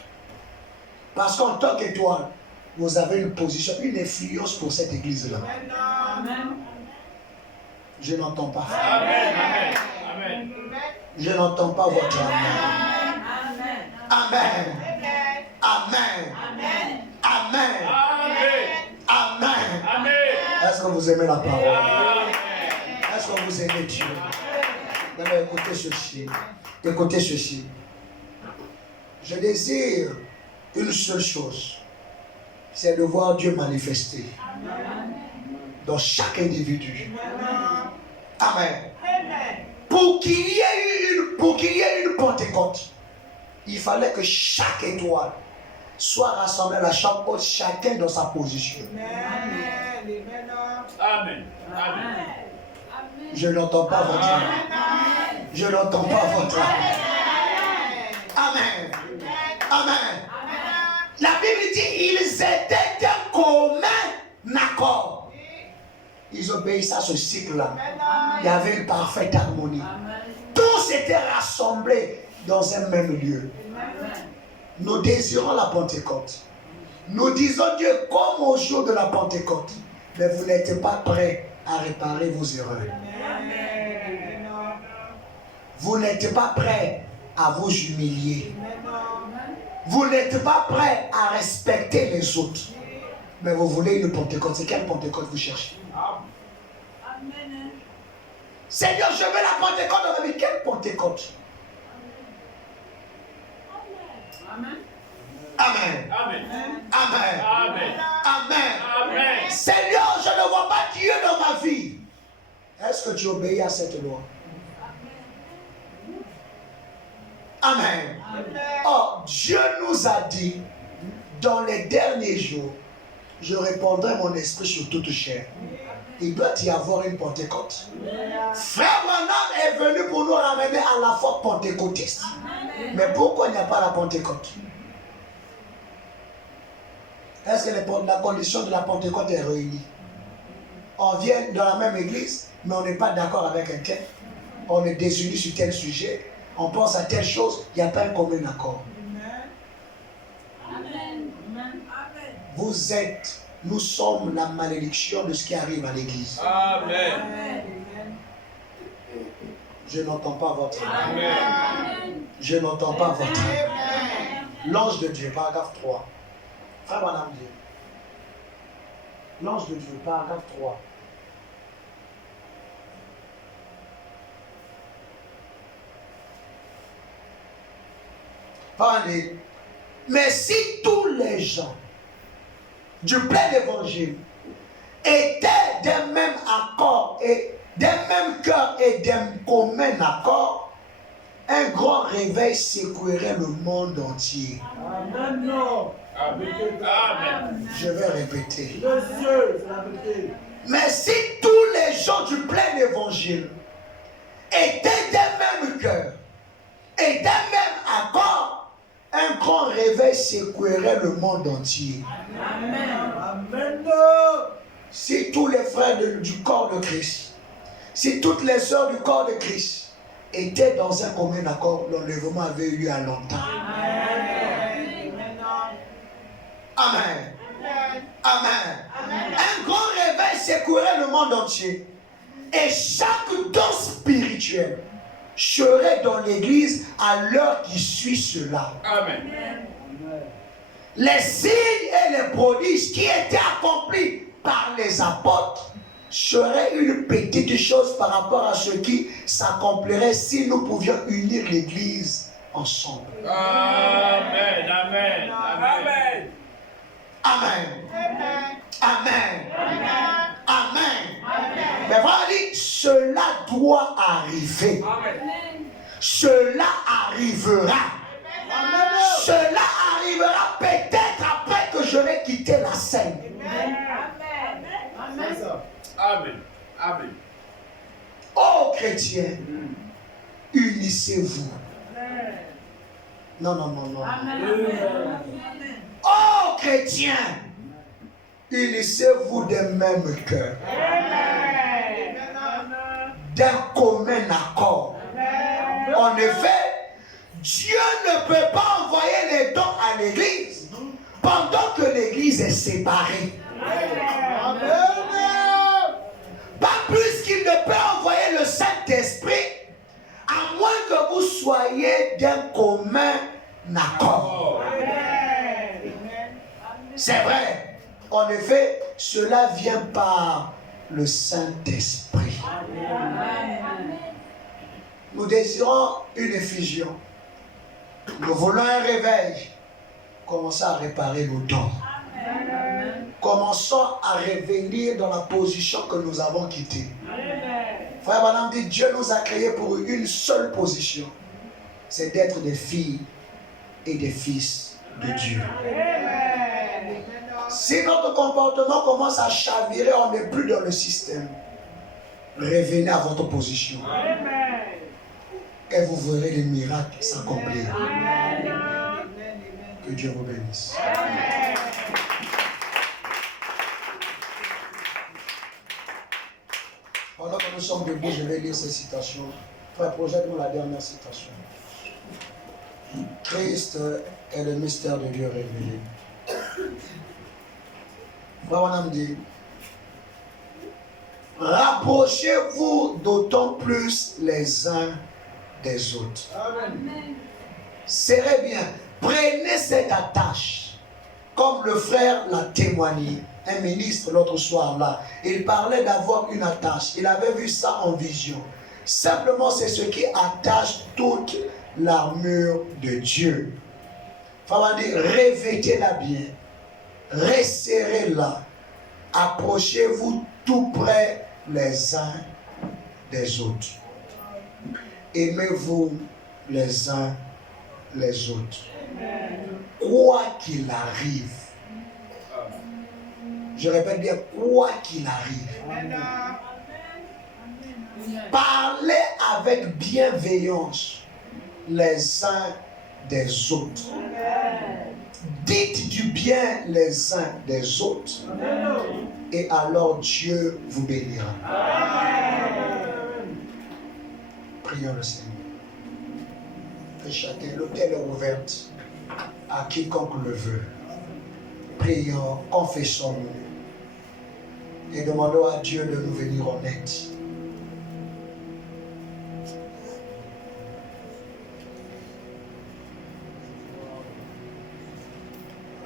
Parce qu'en tant qu'étoile, vous avez une position, une influence pour cette église-là. Je n'entends pas. Amen. Amen. Je n'entends pas votre amen. Amen. Amen. Amen. Amen. Amen. Est-ce que vous aimez la parole? Amen. Est-ce que vous aimez Dieu? Mais écoutez ceci. Écoutez ceci. Je désire une seule chose, c'est de voir Dieu manifester dans chaque individu. Amen. Pour qu'il y ait une Pentecôte, il fallait que chaque étoile soit rassemblée à la chaque porte, chacun dans sa position. Amen. Amen. Je n'entends pas votre âme. Je n'entends pas votre âme. Amen. Amen. La Bible dit ils étaient d'un commun accord. Ils obéissaient à ce cycle-là. Il y avait une parfaite harmonie. Tous étaient rassemblés dans un même lieu. Nous désirons la Pentecôte. Nous disons Dieu comme au jour de la Pentecôte. Mais vous n'êtes pas prêts à réparer vos erreurs. Vous n'êtes pas prêts à vous humilier. Vous n'êtes pas prêts à respecter les autres. Mais vous voulez une Pentecôte. C'est quelle Pentecôte vous cherchez? Seigneur, je veux la Pentecôte dans la vie. Quelle Pentecôte? Amen. Amen. Amen. Amen. Amen. Amen. Amen. Seigneur, je ne vois pas Dieu dans ma vie. Est-ce que tu obéis à cette loi? Amen. Oh, Dieu nous a dit, dans les derniers jours, je répandrai mon esprit sur toute chair. Il doit y avoir une Pentecôte. Frère Branham est venu pour nous ramener à la foi pentecôtiste. Mais pourquoi il n'y a pas la Pentecôte? Est-ce que la condition de la Pentecôte est réunie? On vient dans la même église, mais on n'est pas d'accord avec un tel. On est désuni sur tel sujet. On pense à telle chose, il n'y a pas un commun accord. Amen. Nous sommes la malédiction de ce qui arrive à l'église. Amen. Je n'entends pas votre âme. Amen. Je n'entends pas votre âme. L'ange de Dieu, paragraphe 3. Frère Madame Dieu. L'ange de Dieu, paragraphe 3. Parlez. Mais si tous les gens du plein évangile étaient d'un même accord et d'un même cœur et d'un commun accord, un grand réveil secouerait le monde entier. Amen. Amen. Je vais répéter. Mais Mais si tous les gens du plein évangile étaient d'un même cœur et d'un même accord, un grand réveil secouerait le monde entier. Amen. Si tous les frères du corps de Christ, si toutes les sœurs du corps de Christ étaient dans un commun accord, l'enlèvement avait eu lieu à longtemps. Amen. Amen. Un grand réveil secouerait le monde entier. Et chaque don spirituel serait dans l'église à l'heure qui suit cela. Amen. Les signes et les prodiges qui étaient accomplis par les apôtres seraient une petite chose par rapport à ce qui s'accomplirait si nous pouvions unir l'église ensemble. Amen. Amen. Amen. Amen. Amen. Amen. Mais voilà, dit, cela doit arriver. Cela arrivera. Cela arrivera peut-être après que j'aurai quitté la scène. Amen. Amen. Oh chrétiens, unissez-vous. Non, non, non, non. Oh chrétiens, unissez-vous d'un même cœur, d'un commun accord. En effet, Dieu ne peut pas envoyer les dons à l'église pendant que l'église est séparée. Pas plus qu'il ne peut envoyer le Saint-Esprit à moins que vous soyez d'un commun accord. C'est vrai. En effet, cela vient par le Saint-Esprit. Nous désirons une effusion. Nous voulons un réveil. commençons à réparer nos dents. Commençons à revenir dans la position que nous avons quittée. Frère Branham dit, Dieu nous a créés pour une seule position. C'est d'être des filles et des fils de Dieu. Si notre comportement commence à chavirer, on n'est plus dans le système. Revenez à votre position. Et vous verrez les miracles s'accomplir. Que Dieu vous bénisse. Pendant que nous sommes debout, je vais lire ces citations. Frère, projette-moi la dernière citation. Christ est le mystère de Dieu révélé. Frère Branham dit, rapprochez-vous d'autant plus les uns des autres. Amen. Serrez bien, prenez cette attache, comme le frère l'a témoigné. Un ministre l'autre soir là, il parlait d'avoir une attache. Il avait vu ça en vision. Simplement, c'est ce qui attache toute l'armure de Dieu. Frère, dit, revêtez-la bien, resserrez-la, approchez-vous tout près les uns des autres. Aimez-vous les uns les autres. Quoi qu'il arrive, je répète bien, quoi qu'il arrive, parlez avec bienveillance les uns des autres. Dites du bien les uns des autres. Et alors Dieu vous bénira. Prions le Seigneur. Que chacun, l'autel est ouvert à quiconque le veut. Prions, confessons-nous et demandons à Dieu de nous venir en aide.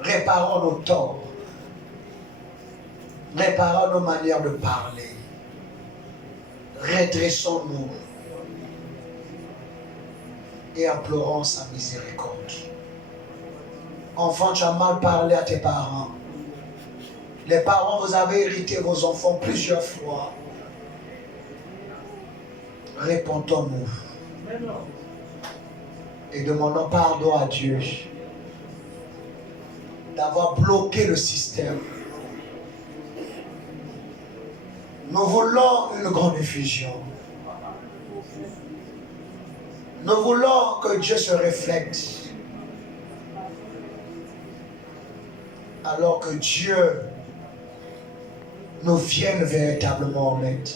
Réparons nos torts. Réparons nos manières de parler. Redressons-nous et implorons sa miséricorde. Enfant, tu as mal parlé à tes parents. Les parents, vous avez hérité vos enfants plusieurs fois. Répondons-nous et demandons pardon à Dieu d'avoir bloqué le système. Nous voulons une grande effusion. Nous voulons que Dieu se reflète. Alors que Dieu nous vienne véritablement en aide.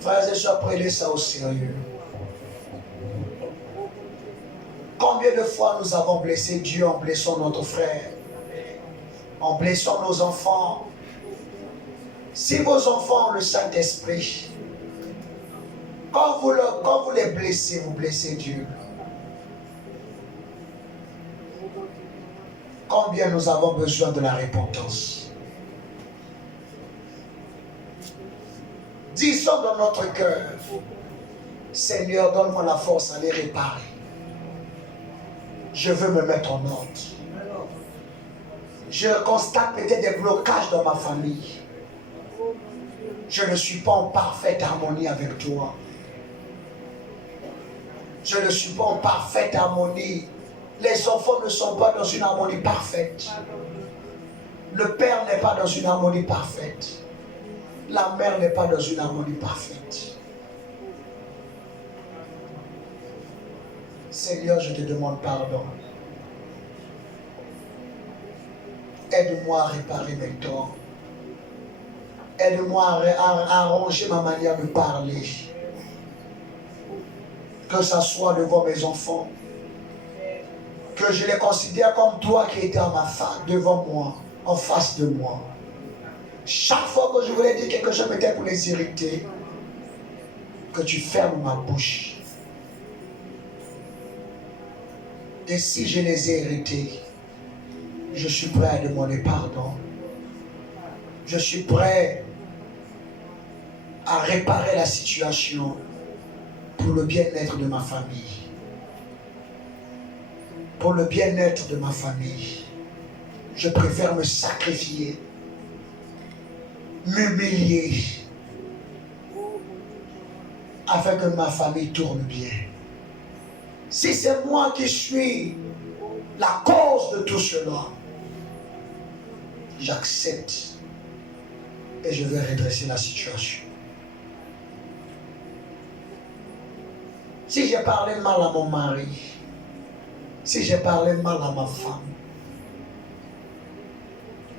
Frères et sœurs, prenez ça au sérieux. Combien de fois nous avons blessé Dieu en blessant notre frère, en blessant nos enfants. Si vos enfants ont le Saint-Esprit, quand vous les blessez, vous blessez Dieu. Combien nous avons besoin de la repentance. Disons dans notre cœur, Seigneur, donne-moi la force à les réparer. Je veux me mettre en ordre. Je constate peut-être des blocages dans ma famille. Je ne suis pas en parfaite harmonie avec toi. Je ne suis pas en parfaite harmonie. Les enfants ne sont pas dans une harmonie parfaite. Le père n'est pas dans une harmonie parfaite. La mère n'est pas dans une harmonie parfaite. Seigneur, je te demande pardon. Aide-moi à réparer mes torts. Aide-moi à arranger ma manière de parler. Que ça soit devant mes enfants. Que je les considère comme toi qui étais devant moi, en face de moi. Chaque fois que je voulais dire quelque chose peut-être pour les irriter, que tu fermes ma bouche. Et si je les ai irrités, je suis prêt à demander pardon. Je suis prêt à réparer la situation pour le bien-être de ma famille. pour le bien-être de ma famille. Je préfère me sacrifier, m'humilier, afin que ma famille tourne bien. Si c'est moi qui suis la cause de tout cela, j'accepte et je vais redresser la situation. Si j'ai parlé mal à mon mari, si j'ai parlé mal à ma femme,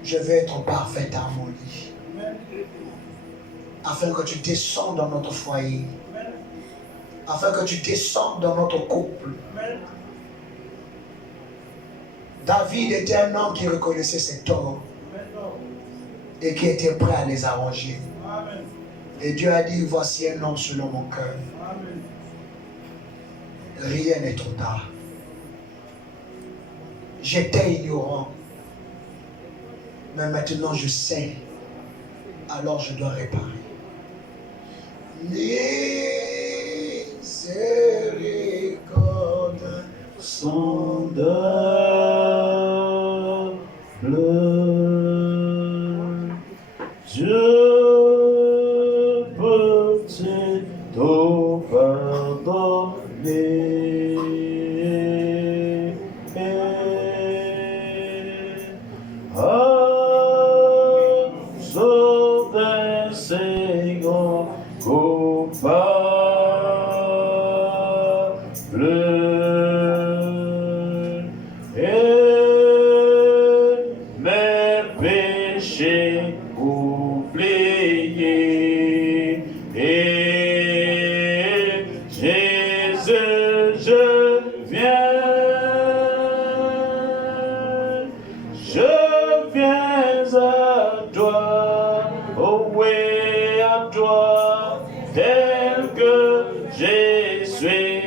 je vais être en parfaite harmonie. Afin que tu descendes dans notre foyer. Afin que tu descendes dans notre couple. David était un homme qui reconnaissait ses torts et qui était prêt à les arranger. Et Dieu a dit, voici un homme selon mon cœur. Rien n'est trop tard. J'étais ignorant. Mais maintenant je sais. Alors je dois réparer. Miséricorde sondable, Dieu peut-il tout pardonner? Seigneur coupable et mes péchés oubliés. Et Jésus, je viens à toi. Oh oui, à toi, tel que je suis.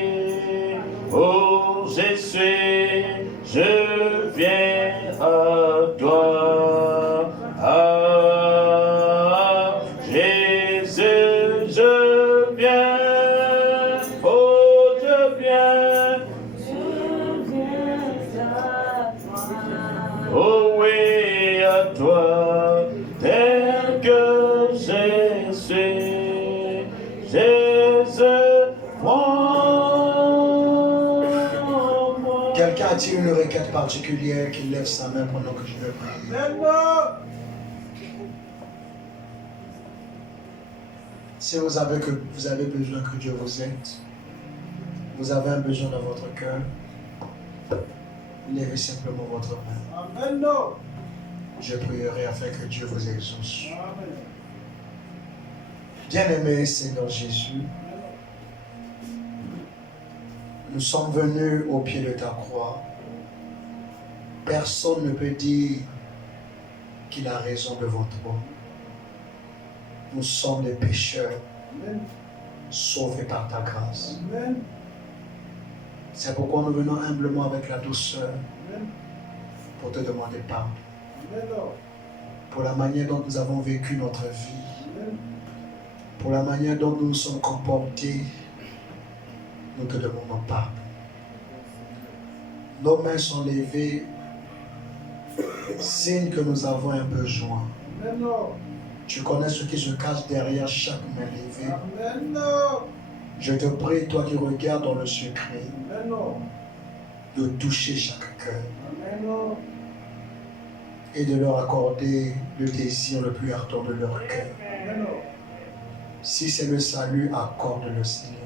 Oh, je suis, je viens à toi. Ah, Jésus, je viens. Oh, je viens. Oh oui, à toi. Quelqu'un a-t-il une requête particulière qui lève sa main pendant que je vais prier? Si vous avez besoin que Dieu vous aide, vous avez un besoin dans votre cœur, levez simplement votre main. Amen. Je prierai afin que Dieu vous exauce. Bien-aimé Seigneur Jésus, nous sommes venus au pied de ta croix. Personne ne peut dire qu'il a raison devant toi. Nous sommes des pécheurs, sauvés par ta grâce. C'est pourquoi nous venons humblement avec la douceur pour te demander pardon. Pour la manière dont nous avons vécu notre vie, pour la manière dont nous nous sommes comportés, nous te demandons pardon. Nos mains sont levées, signe que nous avons un besoin. Tu connais ce qui se cache derrière chaque main levée. Je te prie, toi qui regardes dans le secret, de toucher chaque cœur et de leur accorder le désir le plus ardent de leur cœur. Si c'est le salut, accorde le Seigneur.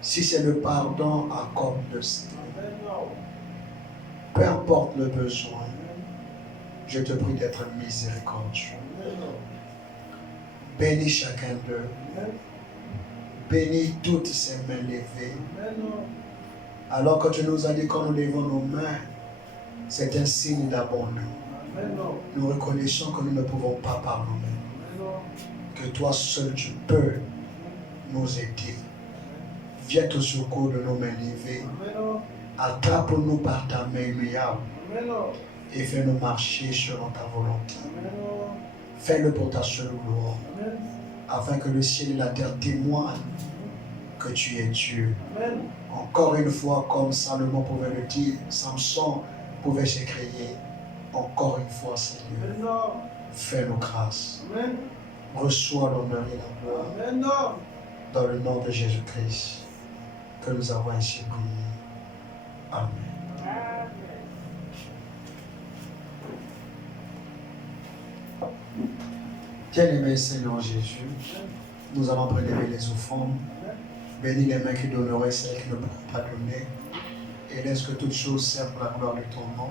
Si c'est le pardon, accorde le Seigneur. Peu importe le besoin, je te prie d'être miséricordieux. Bénis chacun d'eux. Bénis toutes ces mains levées. Alors que tu nous as dit, quand nous levons nos mains, c'est un signe d'abandon. Nous reconnaissons que nous ne pouvons pas par nous-mêmes. Que toi seul tu peux nous aider. Viens au secours de nos mains levées. Attrape-nous par ta main immuable et fais-nous marcher selon ta volonté. Fais-le pour ta seule gloire, afin que le ciel et la terre témoignent que tu es Dieu. Amen. Encore une fois, comme Salomon pouvait le dire, Samson pouvait s'écrier. Encore une fois, Seigneur, Amen. fais-nous grâce. Amen. Reçois l'honneur et la gloire Amen. dans le nom de Jésus-Christ que nous avons ainsi prié. Amen. Bien-aimé Seigneur Jésus, nous allons prélever les offrandes. Bénis les mains qui donneraient celles qui ne pourront pas donner. Et laisse que toutes choses servent pour la gloire de ton nom.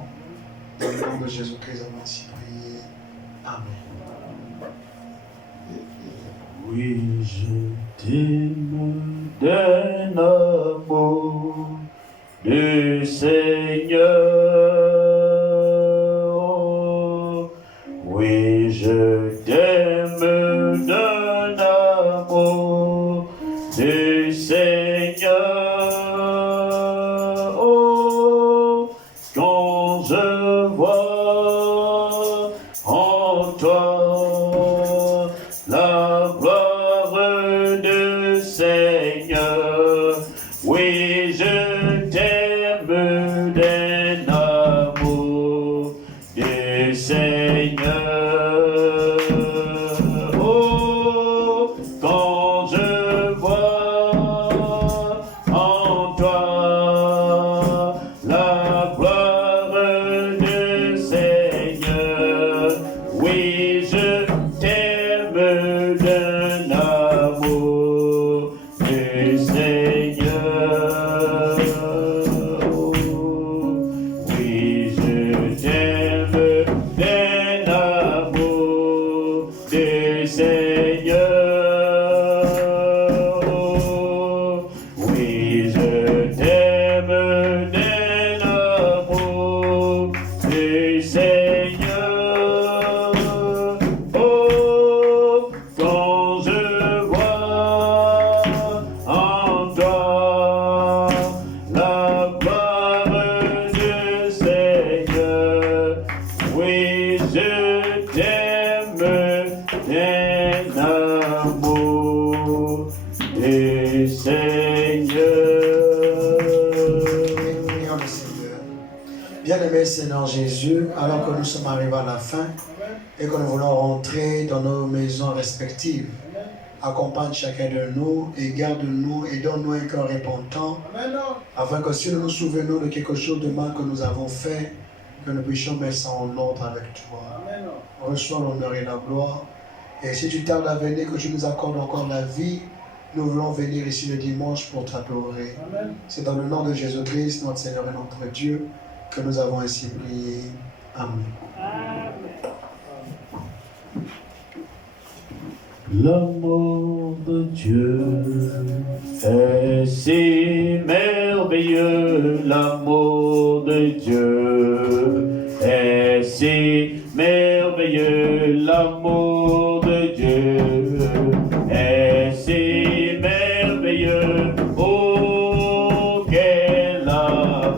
Dans le nom de Jésus-Christ, nous avons ainsi prié. Amen. Oui, je t'aime d'un amour du Seigneur. Oui, je t'aime d'un amour du Seigneur. Oh, quand je vois en toi la gloire du Seigneur, oui, je t'aime d'un amour du Seigneur. Oh, quand je vois en toi la gloire du Seigneur, oui, je t'aime d'un amour du Seigneur. Oui, je t'aime d'un amour du Seigneur. Oui, je t'aime d'un amour du Seigneur. Oh, quand je vois en toi la gloire du Seigneur, oui, je t'aime d'un amour du Seigneur. Prions le Seigneur. Bien-aimé Seigneur Jésus, alors que nous sommes arrivés à la fin et que nous voulons rentrer dans nos maisons respectives, accompagne chacun de nous et garde-nous et donne-nous un cœur repentant, Amen. afin que si nous nous souvenons de quelque chose de mal que nous avons fait, que nous puissions mettre ça en ordre avec toi. Amen. Reçois l'honneur et la gloire. Et si tu tardes à venir, que tu nous accordes encore la vie, nous voulons venir ici le dimanche pour t'adorer. Amen. C'est dans le nom de Jésus-Christ, notre Seigneur et notre Dieu, que nous avons ainsi prié. Amen. L'amour de Dieu est si merveilleux, l'amour de Dieu est si merveilleux, l'amour